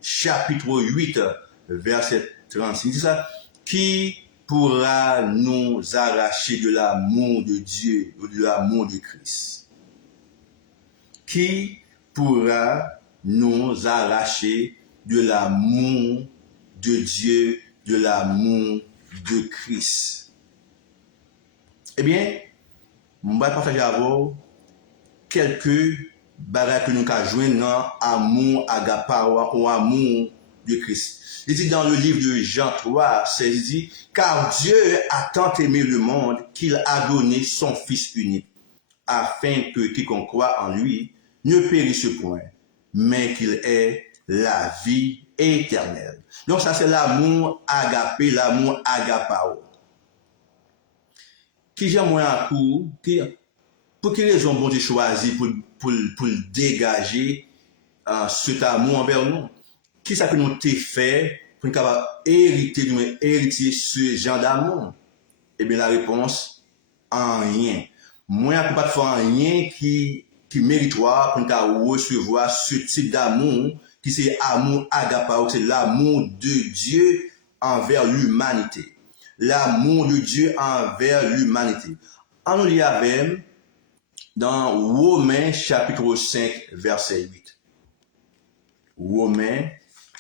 chapitre 8, verset 36, c'est ça, qui pourra nous arracher de l'amour de Dieu ou de l'amour de Christ? Qui pourra nous arracher de l'amour de Dieu, de l'amour de Christ? Eh bien, je vais partager avec vous quelques bagages que nous avons joués dans l'amour agapawa ou amour de Christ. Il dit dans le livre de Jean 3, 16, il dit, car Dieu a tant aimé le monde qu'il a donné son Fils unique, afin que quiconque croit en lui ne périsse point, mais qu'il ait la vie éternelle. Donc ça c'est l'amour agapé, l'amour agapao. Qui j'aime moins à coup, pour quelle raison bon Dieu choisi pour dégager cet amour envers nous? Qui ça que nous t'ai fait pour nous hériter ce genre d'amour? Eh bien, la réponse, en rien. Moi, je ne peux pas faire rien qui méritoire pour nous recevoir ce type d'amour, qui c'est amour agapao, c'est l'amour de Dieu envers l'humanité. L'amour de Dieu envers l'humanité. En nous lit avec dans Romains chapitre 5, verset 8. Romains,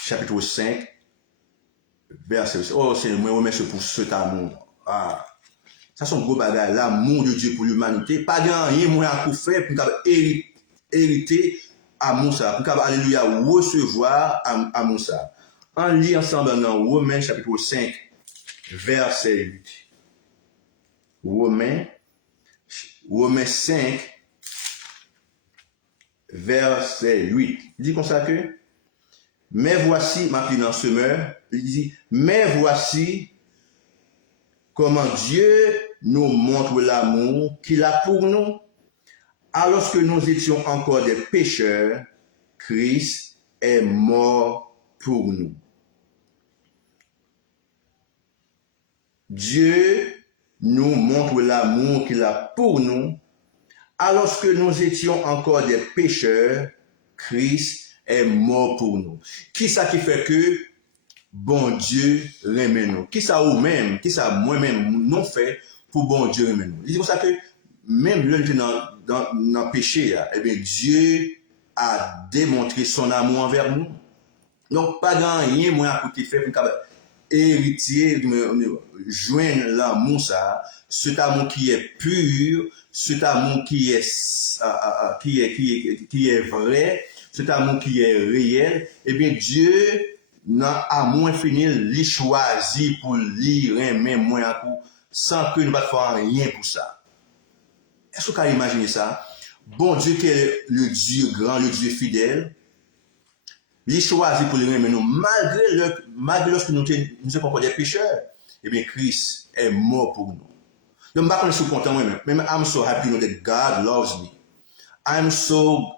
chapitre 5, verset. Oh, c'est moi, Romains, c'est pour cet amour. Ah. Ça, c'est un gros bagage. L'amour de Dieu pour l'humanité. Pas rien moins à faire pour hériter amour ça. Pour alléluia, recevoir amour ça. On lit ensemble dans Romains, chapitre 5, verset 8. Romains 5, verset 8. Il dit comme ça que, mais voici, ma petite semeur, il dit, mais voici comment Dieu nous montre l'amour qu'il a pour nous. Alors que nous étions encore des pécheurs, Christ est mort pour nous. Dieu nous montre l'amour qu'il a pour nous. Alors que nous étions encore des pécheurs, Christ est mort pour nous. Qui ça qui fait que bon Dieu remet nous? Qui ça ou même, qui ça moi-même non fait pour bon Dieu remet nous? C'est pour ça que même l'un dans le péché, eh bien Dieu a démontré son amour envers nous. Donc pas grand rien moins à côté fait pour héritier joindre l'amour ça, cet amour qui est pur, cet amour qui est vrai, cet amour qui est réel. Eh bien Dieu dans amour infini, il choisit pour lire même moins à coup sans que nous ne fassions rien pour ça. Est-ce que vous pouvez imaginer ça? Bon Dieu qui est le Dieu grand, le Dieu fidèle, il choisit pour les remettre nous, malgré lorsque nous sommes encore des pécheurs, eh bien Christ est mort pour nous. Donc, je suis content moi-même. I'm so happy to know that God loves me. I'm so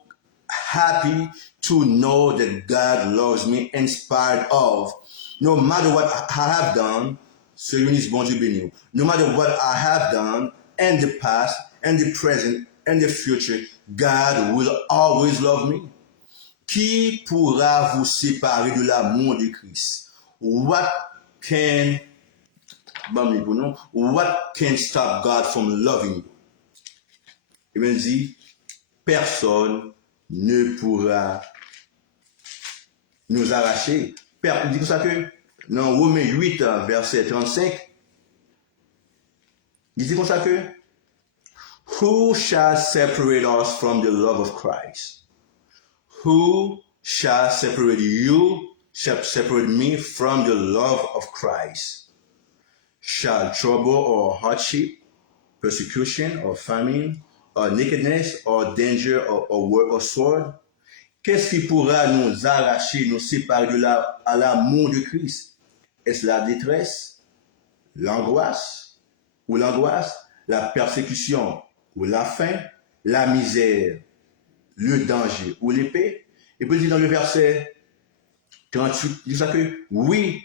happy to know that God loves me in spite of. No matter what I have done, so bon Dieu béni. No matter what I have done in the past, in the present, in the future, God will always love me. Qui pourra vous séparer de l'amour de Christ? What can stop God from loving you? Il me dit, personne ne pourra nous arracher. Il dit comme ça que dans Romains 8, verset 35, il dit comme ça que Who shall separate us from the love of Christ? Who shall separate me from the love of Christ? Shall trouble or hardship, persecution or famine, or nakedness or danger or sword? Qu'est-ce qui pourra nous arracher, nous séparer à l'amour de Christ? Est-ce la détresse, l'angoisse, la persécution ou la faim, la misère, le danger ou l'épée? Et puis il dit dans le verset 38, il dit ça que oui,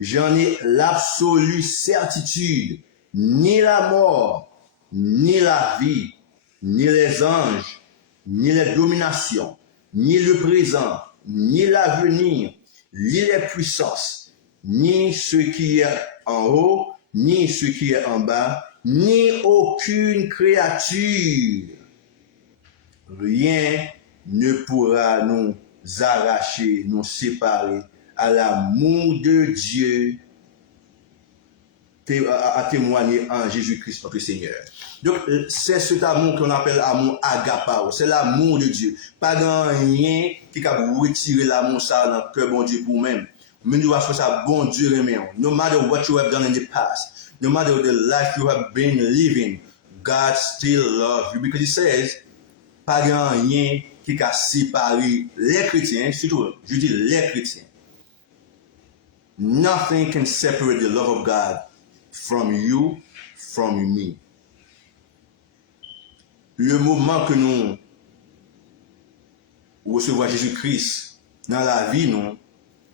j'en ai l'absolue certitude, ni la mort, ni la vie, ni les anges, ni les dominations, ni le présent, ni l'avenir, ni les puissances, ni ce qui est en haut, ni ce qui est en bas, ni aucune créature. Rien ne pourra nous arracher, nous séparer à l'amour de Dieu à témoigner en Jésus-Christ notre Seigneur. Donc, c'est cet amour qu'on appelle amour agapao. C'est l'amour de Dieu. Pas grand rien qui peut retirer l'amour ça dans le cœur bon Dieu pour même. Mais nous avons fait ça, bon Dieu remet. No matter what you have done in the past, no matter the life you have been living, God still loves you. Because he says, pas grand rien qui peut séparer les chrétiens, surtout, je dis les chrétiens. Nothing can separate the love of God from you, from me. Le moment que nous recevons Jésus-Christ dans la vie, nous,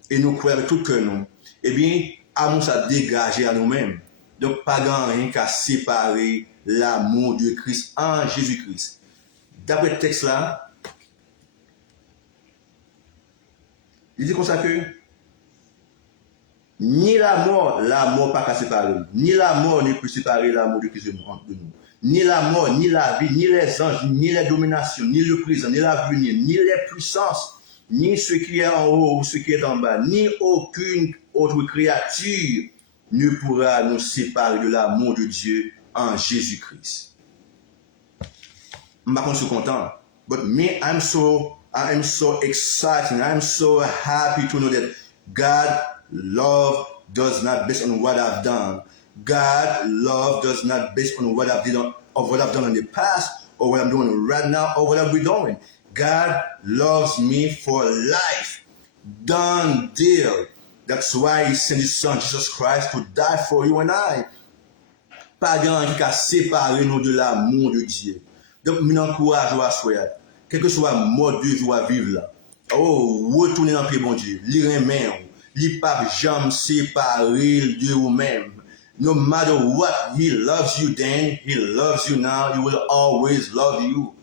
et nous croyons avec tout cœur, nous, eh bien, amour ça dégagé à nous-mêmes. Donc, pas grand rien qu'à séparer l'amour de Christ en Jésus-Christ. D'après le texte là, il dit comme ça que ni la mort pas qu'à séparer. Ni la mort ne peut séparer l'amour de Christ de nous. Ni la mort, ni la vie, ni les anges, ni les dominations, ni le présent, ni l'avenir, ni les puissances, ni ce qui est en haut ou ce qui est en bas, ni aucune autre créature ne pourra nous séparer de l'amour de Dieu en Jésus-Christ. Je ne suis pas content, but me, I am so excited, I am so happy to know that God love does not based on what I've done. God love does not based on what I've done in the past or what I'm doing right now or what I'll be doing. God loves me for life. Done deal. That's why he sent his son Jesus Christ to die for you and I. Pas grand qui a séparé nous de l'amour de Dieu. Donc, je m'encourage à soi. Quel que soit le mode de vie à vivre là. Oh, retournez dans le pied bon Dieu. Lire un main. Li pas jamais séparé de vous-même. No matter what, he loves you then, he loves you now, he will always love you.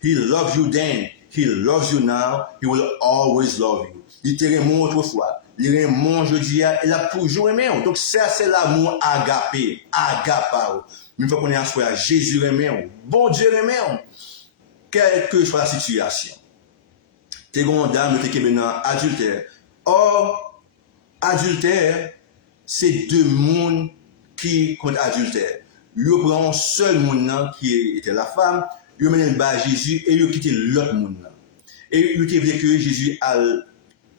He loves you then, he loves you now, he will always love you. Il te aimé autrefois, il aimé jeudi, il a toujours aimé. Donc ça, c'est l'amour agapé, agapao. Une fois qu'on est en soi, Jésus aimé, bon Dieu aimé, quelle que soit la situation. T'es grand dame, t'es maintenant adultère. Or, adultère, c'est deux mondes qui contre adultère. Il prend un seul monde qui était la femme, il mène bas Jésus et il quitte l'autre monde. Et il dit que Jésus a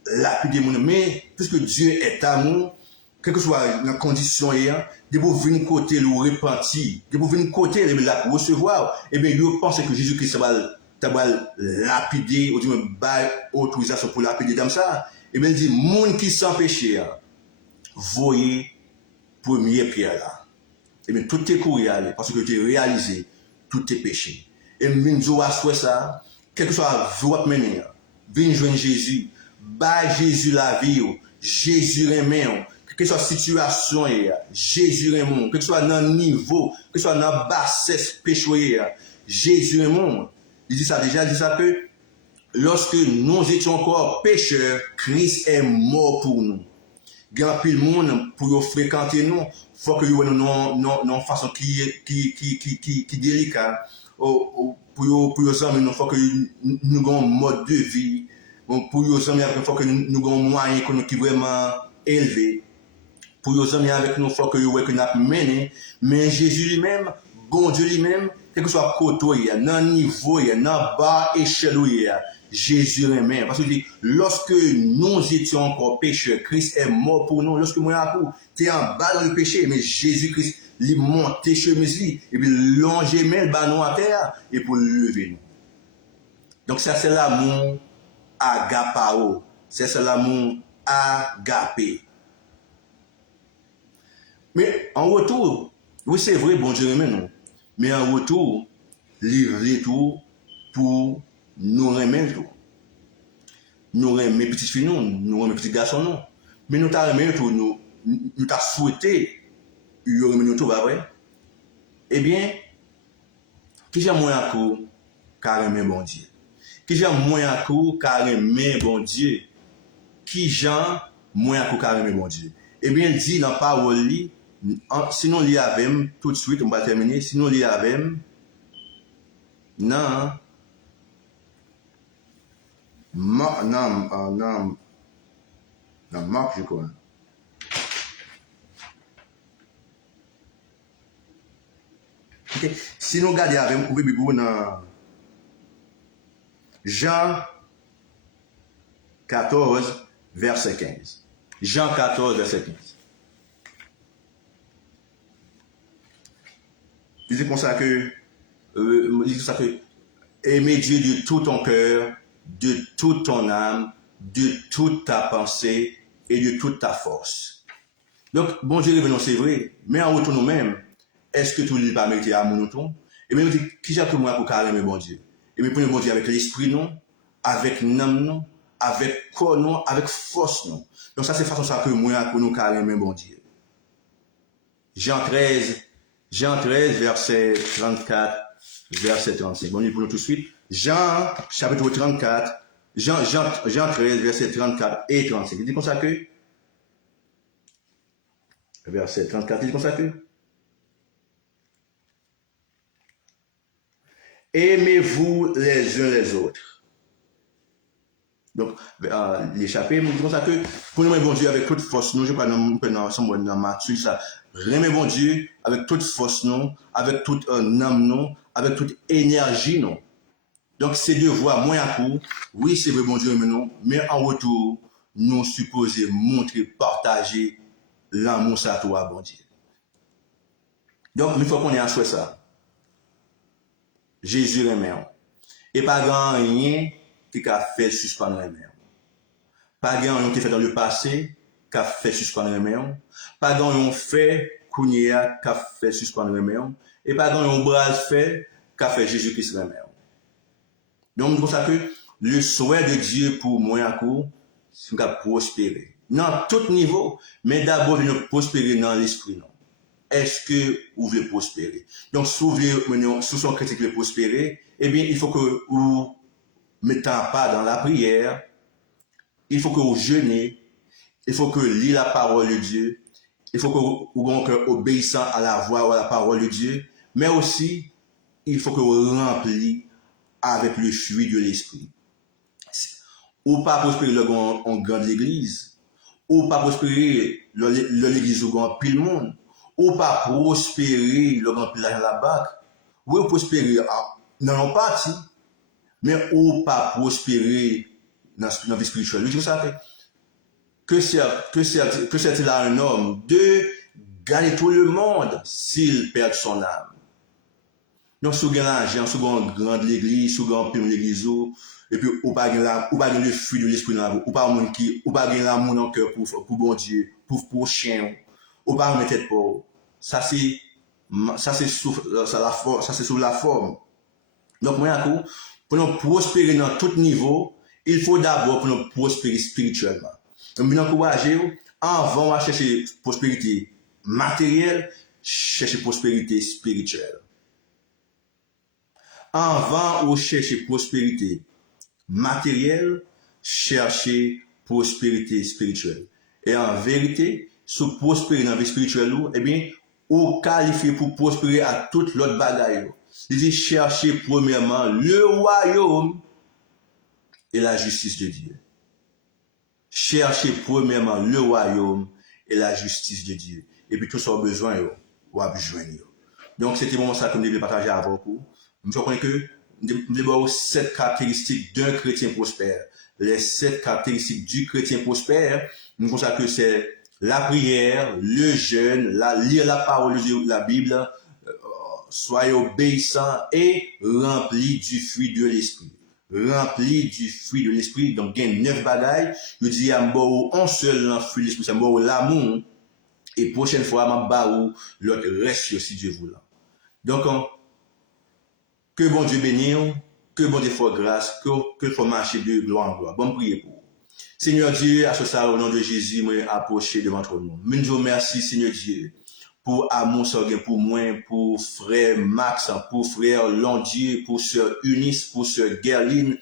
lapidé le monde. Mais puisque Dieu est amour, quelle que soit la condition, de vous venir côté le repentir, de vous venir côté le recevoir, et bien il pense que Jésus-Christ va lapider, ou du moins autorisation pour lapider comme ça. Et bien il dit, monde qui sans péché, voyez première pierre là. Et bien, tout est courriel parce que tu as réalisé tous tes péchés. Et bien, je à ça, quel que soit votre manière, venez joindre Jésus, bas Jésus la vie, Jésus aime, quelle que soit la situation, Jésus aime, quel que soit dans le niveau, quel que soit dans la bassesse péché, Jésus aime. Il dit ça déjà, il dit ça que lorsque nous étions encore pécheurs, Christ est mort pour nous. Grand pile monde pour fréquenter nous, faut que nous non façon qui délicat pour nous amis nous faut que nous avons mode de vie pour nous amis avec faut que nous avons moyen qui vraiment élevé pour nous amis avec nous faut que nous mener mais Jésus lui-même bon Dieu lui-même quel que soit côté dans niveau dans bas échelle Jésus aimé. Parce que lorsque nous étions encore pécheurs, Christ est mort pour nous. Lorsque moi, tu es en bas dans le péché, mais Jésus-Christ, il monte chez nous, et puis longer le ballon à terre, et pour le lever nous. Donc ça, c'est l'amour agapao. C'est l'amour agapé. Mais en retour, oui, c'est vrai, bon Dieu aimé nous. Mais en retour, livrer tout pour nous remettre tout. Nous remettre petits filles, nous remettre petits garçons, non. Mais nous t'as remettre tout, nous t'as souhaité, nous remettre tout, bah ouais. Eh bien, qui j'aime moins à coup, car aimer bon Dieu. Qui j'aime moins à coup, car aimer bon Dieu. Qui j'aime moins à coup, car aimer bon Dieu. Eh bien, dit dans la parole, sinon l'y avait tout de suite, on va terminer, sinon l'y avait, non, non, Marc, je crois. Okay. Si nous regardons avec vous, vous dans Jean 14, verset 15. Jean 14, verset 15. Il dit comme ça que, aimer Dieu de tout ton cœur, de toute ton âme, de toute ta pensée et de toute ta force. Donc, bon Dieu, c'est vrai, mais en retour nous-mêmes, est-ce que tout le monde pas mérité amour nous tout? Et bien, qui j'ai que moi pour carrément bon Dieu? Et bien, pour bon Dieu avec l'esprit non, avec l'âme non, avec corps non, avec force non. Donc ça, c'est façon ça que moi pour nous carrément bon Dieu. Jean 13, verset 34, verset 35. Bon, pour nous tout de suite. Jean, chapitre 34, Jean 13, verset 34 et 35. Il dit comme ça que, verset 34, il dit comme ça que, aimez-vous les uns les autres, Donc, l'échapper, nous disons ça que, pour nous, bon Dieu, avec toute force, nous, je crois, nous, dans Matthieu, ça, remet bon Dieu, avec toute force, nous, avec toute âme, nous, avec toute énergie, nous. Donc, c'est de voir, moins à coup, oui, c'est vrai, bon Dieu, mais en retour, nous supposons montrer, partager l'amour, ça, toi, bon Dieu. Donc, une fois qu'on est en soi ça, Jésus remet. Et pas grand rien qui a fait suspendre les mains. Pas grand rien qui fait dans le passé qui a fait suspendre les mains. Pas grand rien fait qui a fait suspendre les mains. Et pas grand rien bras fait qui a fait Jésus-Christ les mains. Donc, c'est pour ça que le souhait de Dieu pour moi, c'est de prospérer. Dans tout niveau, mais d'abord de prospérer dans l'esprit. Non. Est-ce que vous voulez prospérer? Donc, si vous voulez, sous son critique de prospérer, eh bien, il faut que vous mettez un pas dans la prière, il faut que vous jeûnez, il faut que vous lisez la parole de Dieu, il faut que vous ayez un cœur obéissant à la voix ou à la parole de Dieu, mais aussi, il faut que vous remplissiez avec le fruit de l'esprit. Ou pas prospérer en grande l'église, ou pas prospérer l'église où il y a pile monde, ou pas prospérer le grand pile dans la bac, ou prospérer dans le parti, mais ou pas prospérer dans la vie spirituelle. Je dis ça fait que c'est-il à un homme de gagner tout le monde s'il perd son âme. Donc, si vous avez l'argent, si vous avez une grande l'église, si vous avez un peu l'église, et puis, ou pas le fruit de l'esprit dans la vie, ou pas l'amour dans le cœur pour bon Dieu, pour chien, ou pas mettre tête pour. Ça, c'est sous la forme. Donc, moi, pour nous prospérer dans tout niveau, il faut d'abord pour nous prospérer spirituellement. Donc, je vous encourage, avant de chercher prospérité matérielle, chercher prospérité spirituelle. Avant de chercher prospérité matérielle, chercher prospérité spirituelle. Et en vérité, si vous prospérez dans la vie spirituelle, eh bien, vous qualifiez pour prospérer à toute l'autre bagaille. C'est-à-dire chercher premièrement le royaume et la justice de Dieu. Cherchez premièrement le royaume et la justice de Dieu. Et puis tout ça besoin, vous avez besoin. Donc c'était vraiment ça que je voulais partager avec vous. Je crois que nous 7 caractéristiques d'un chrétien prospère. Les 7 caractéristiques du chrétien prospère, nous pensons que c'est la prière, le jeûne, lire la parole de Dieu, la Bible, soyez obéissants et remplis du fruit de l'esprit. Remplis du fruit de l'esprit. Donc, il y a 9 bagailles. Je dis à un seul fruit de l'esprit, c'est l'amour. Et prochaine fois, je l'autre reste si Dieu voulait. Donc, que bon Dieu bénisse, que bon Dieu fasse grâce, que faut marcher de gloire en gloire. Bon, priez pour vous. Seigneur Dieu, à ce soir, au nom de Jésus, moi, approcher devant ton nom. Je vous remercie, Seigneur Dieu, pour amour, pour moi, pour frère Max, pour frère Londier, pour sœur Eunice, pour sœur Gerline,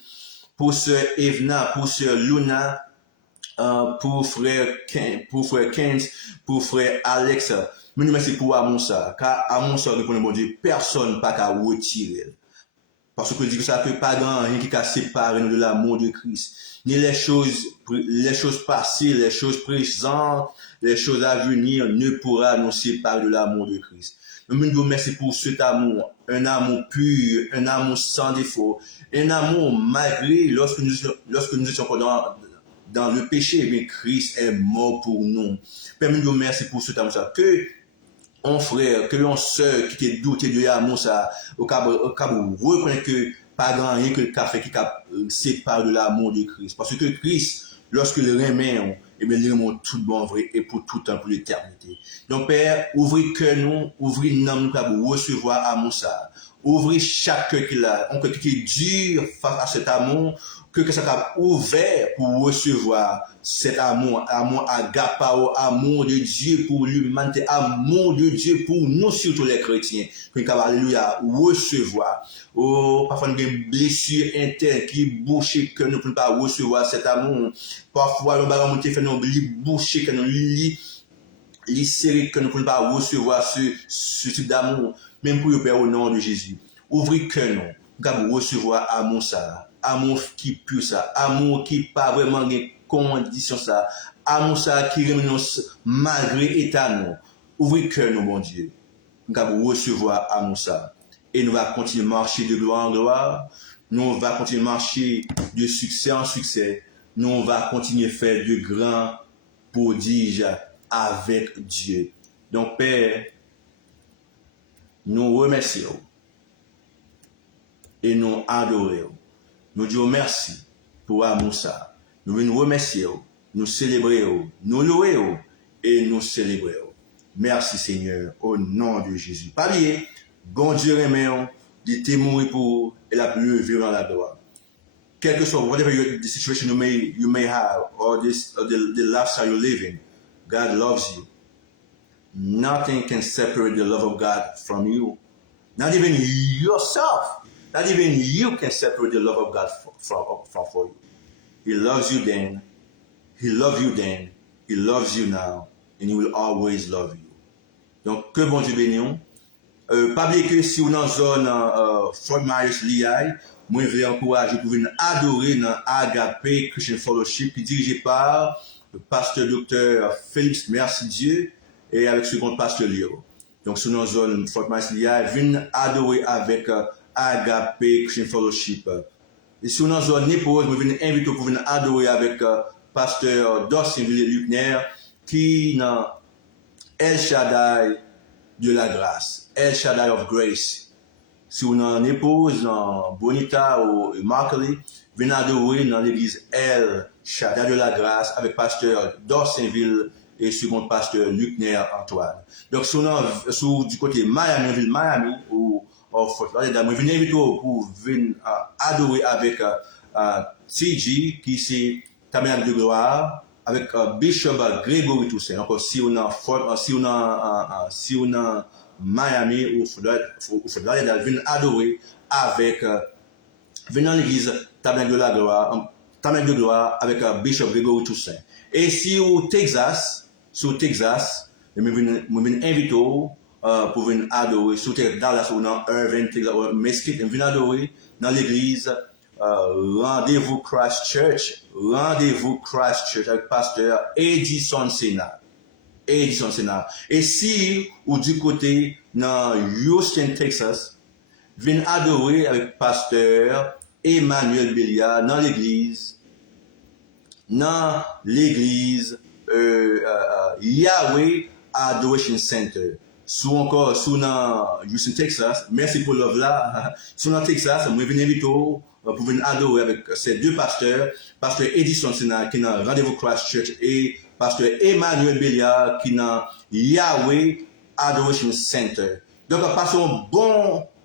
pour sœur Evna, pour sœur Luna, pour frère Kent, pour frère Alex. Je vous remercie pour amour ça, car amour ça, pour le bon Dieu, personne n'a qu'à retirer. Parce que je dis que ça ne peut pas grand rien qui a séparé nous de l'amour de Christ. Ni les choses passées, les choses présentes, les choses à venir ne pourra nous séparer de l'amour de Christ. Nous vous remercions pour cet amour, un amour pur, un amour sans défaut, un amour malgré lorsque nous étions encore dans le péché, mais Christ est mort pour nous. Père, nous vous remercions pour cet amour. Que un frère, que un soeur qui était douté de l'amour, ça, au cas où reconnaître que pas grand rien que le café qui sépare de l'amour de Christ. Parce que Christ, lorsque le remet, et bien, il remonte tout bon vrai et pour tout temps, pour l'éternité. Donc, Père, ouvrez cœur nous, ouvrez nous pour recevoir amour ça. Ouvrez chaque cœur qu'il a, un cœur qui est dur face à cet amour, que ça soit ouvert pour recevoir cet amour, amour agapao, amour de Dieu pour l'humanité, amour de Dieu pour nous, surtout les chrétiens, que nous alléluia, recevoir. Oh, parfois nous avons des blessures internes qui bouchent que nous ne pouvons pas recevoir cet amour. Parfois, nous avons fait nous boucher que nous les séries que nous ne pouvons pas recevoir ce type d'amour, même pour le Père au nom de Jésus. Ouvrez que nous, pour recevoir amour ça. amour qui pur ça, amour qui pas vraiment des conditions ça, amour ça qui renonce malgré état nous. Ouvrez cœur nous, bon Dieu. Nous allons recevoir amour ça. Et nous allons continuer à marcher de gloire en gloire. Nous allons continuer à marcher de succès en succès. Nous allons continuer à faire de grands prodiges avec Dieu. Donc, Père, nous remercions et nous adorons. Nous disons merci pour amour ça. Nous nous remercions, nous célébrons, nous louons et nous célébrons. Merci Seigneur, au nom de Jésus. Pas oublier, bon Dieu remet, il t'est mort pour et la plus lever dans la gloire. Quel que soit whatever the situation you may have or the lifestyle you're living, God loves you. Nothing can separate the love of God from you. Not even yourself. Not even you can separate the love of God from for you. He loves you then. He loved you then. He loves you now. And he will always love you. Donc, que bon Dieu bénisse. Pas oublier que si vous êtes dans la zone Fort Myers, Lehigh, moi, je vais encourager pour venir adorer dans Agape Christian Fellowship, qui est dirigé par le pasteur docteur Philippe, merci Dieu, et avec ce second pasteur Léo. Donc, si vous êtes dans la zone Fort Myers, Lehigh, venez adorer avec Agape Christian Fellowship. Et si vous êtes dans la zone Népose, je vais inviter pour venir adorer avec pasteur Dawson Ville-Lucner, qui est dans El Shaddai de la grâce, El Shaddai of Grace. Si vous avez une épouse dans Bonita ou Markley, venez adorer dans l'église El Shaddai de la grâce avec pasteur Dorsainville et second pasteur Lucner Antoine. Donc, si vous êtes du côté Miami, ville Miami ou Fort Lauderdale, venez inviter pour venir adorer avec TG qui c'est Tabernacle de gloire avec Bishop Gregory Toussaint. Donc, si on a Miami ou Fort Lauderdale, venez adorer avec venez dans l'église Tabernacle de gloire avec Bishop Gregory Toussaint. Et si au Texas, je venez inviter pour venir adorer sur Dallas ou dans Irvine, Texas ou Mesquite, venez adorer dans l'église Rendez-vous Christ Church avec pasteur Edison Sena. Et si ou du côté dans Houston, Texas, venez adorer avec pasteur Emmanuel Belia dans l'église Yahweh Adoration Center. Sous dans Houston, Texas, merci pour l'œuvre là. Sous dans Texas, je venez inviter pour venir adorer avec ces deux pasteurs, pasteur Edison Sena qui est dans Rendez-vous Christ Church et pasteur Emmanuel Belia qui est dans Yahweh Adoration Center. Donc, passons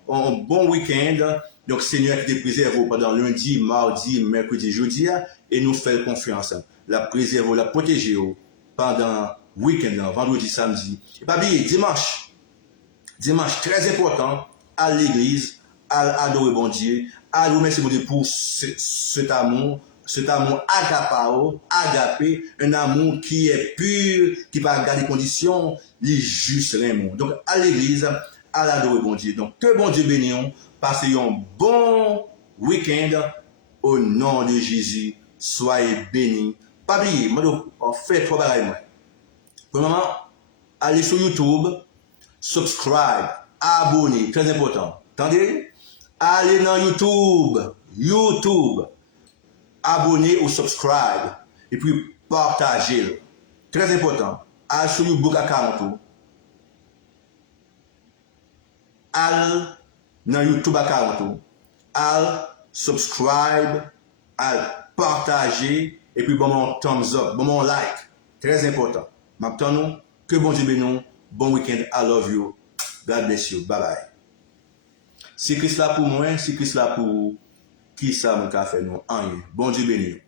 un bon week-end. Donc, Seigneur qui te préserve pendant lundi, mardi, mercredi, jeudi, et nous fait confiance. La préserve, la protéger pendant le week-end, vendredi, samedi. Et pas oublier, dimanche très important, à l'église, à adorer bon Dieu, à remercier bon Dieu pour cet amour agapé, un amour qui est pur, qui va garder les conditions, les justes vraiment. Donc, à l'église, à l'adorer bon Dieu. Donc, que bon Dieu bénisse, passez un bon week-end au nom de Jésus. Soyez bénis. Pas oublier, moi, faites trois bagages. Premièrement, allez sur YouTube, subscribe, abonnez, très important. Attendez? Allez dans YouTube, abonnez ou subscribe, et puis partagez. Très important. Allez sur YouTube à 40. Allez dans YouTube à 40. Allez subscribe, allez partager, et puis bon mon thumbs up, bon mon like. Très important. Maintenant, que bon Dieu bénisse. Bon week-end. I love you. God bless you. Bye bye. Si Christ là pour moi, si Christ là pour qui ça mon café nous. Bon Dieu bénisse.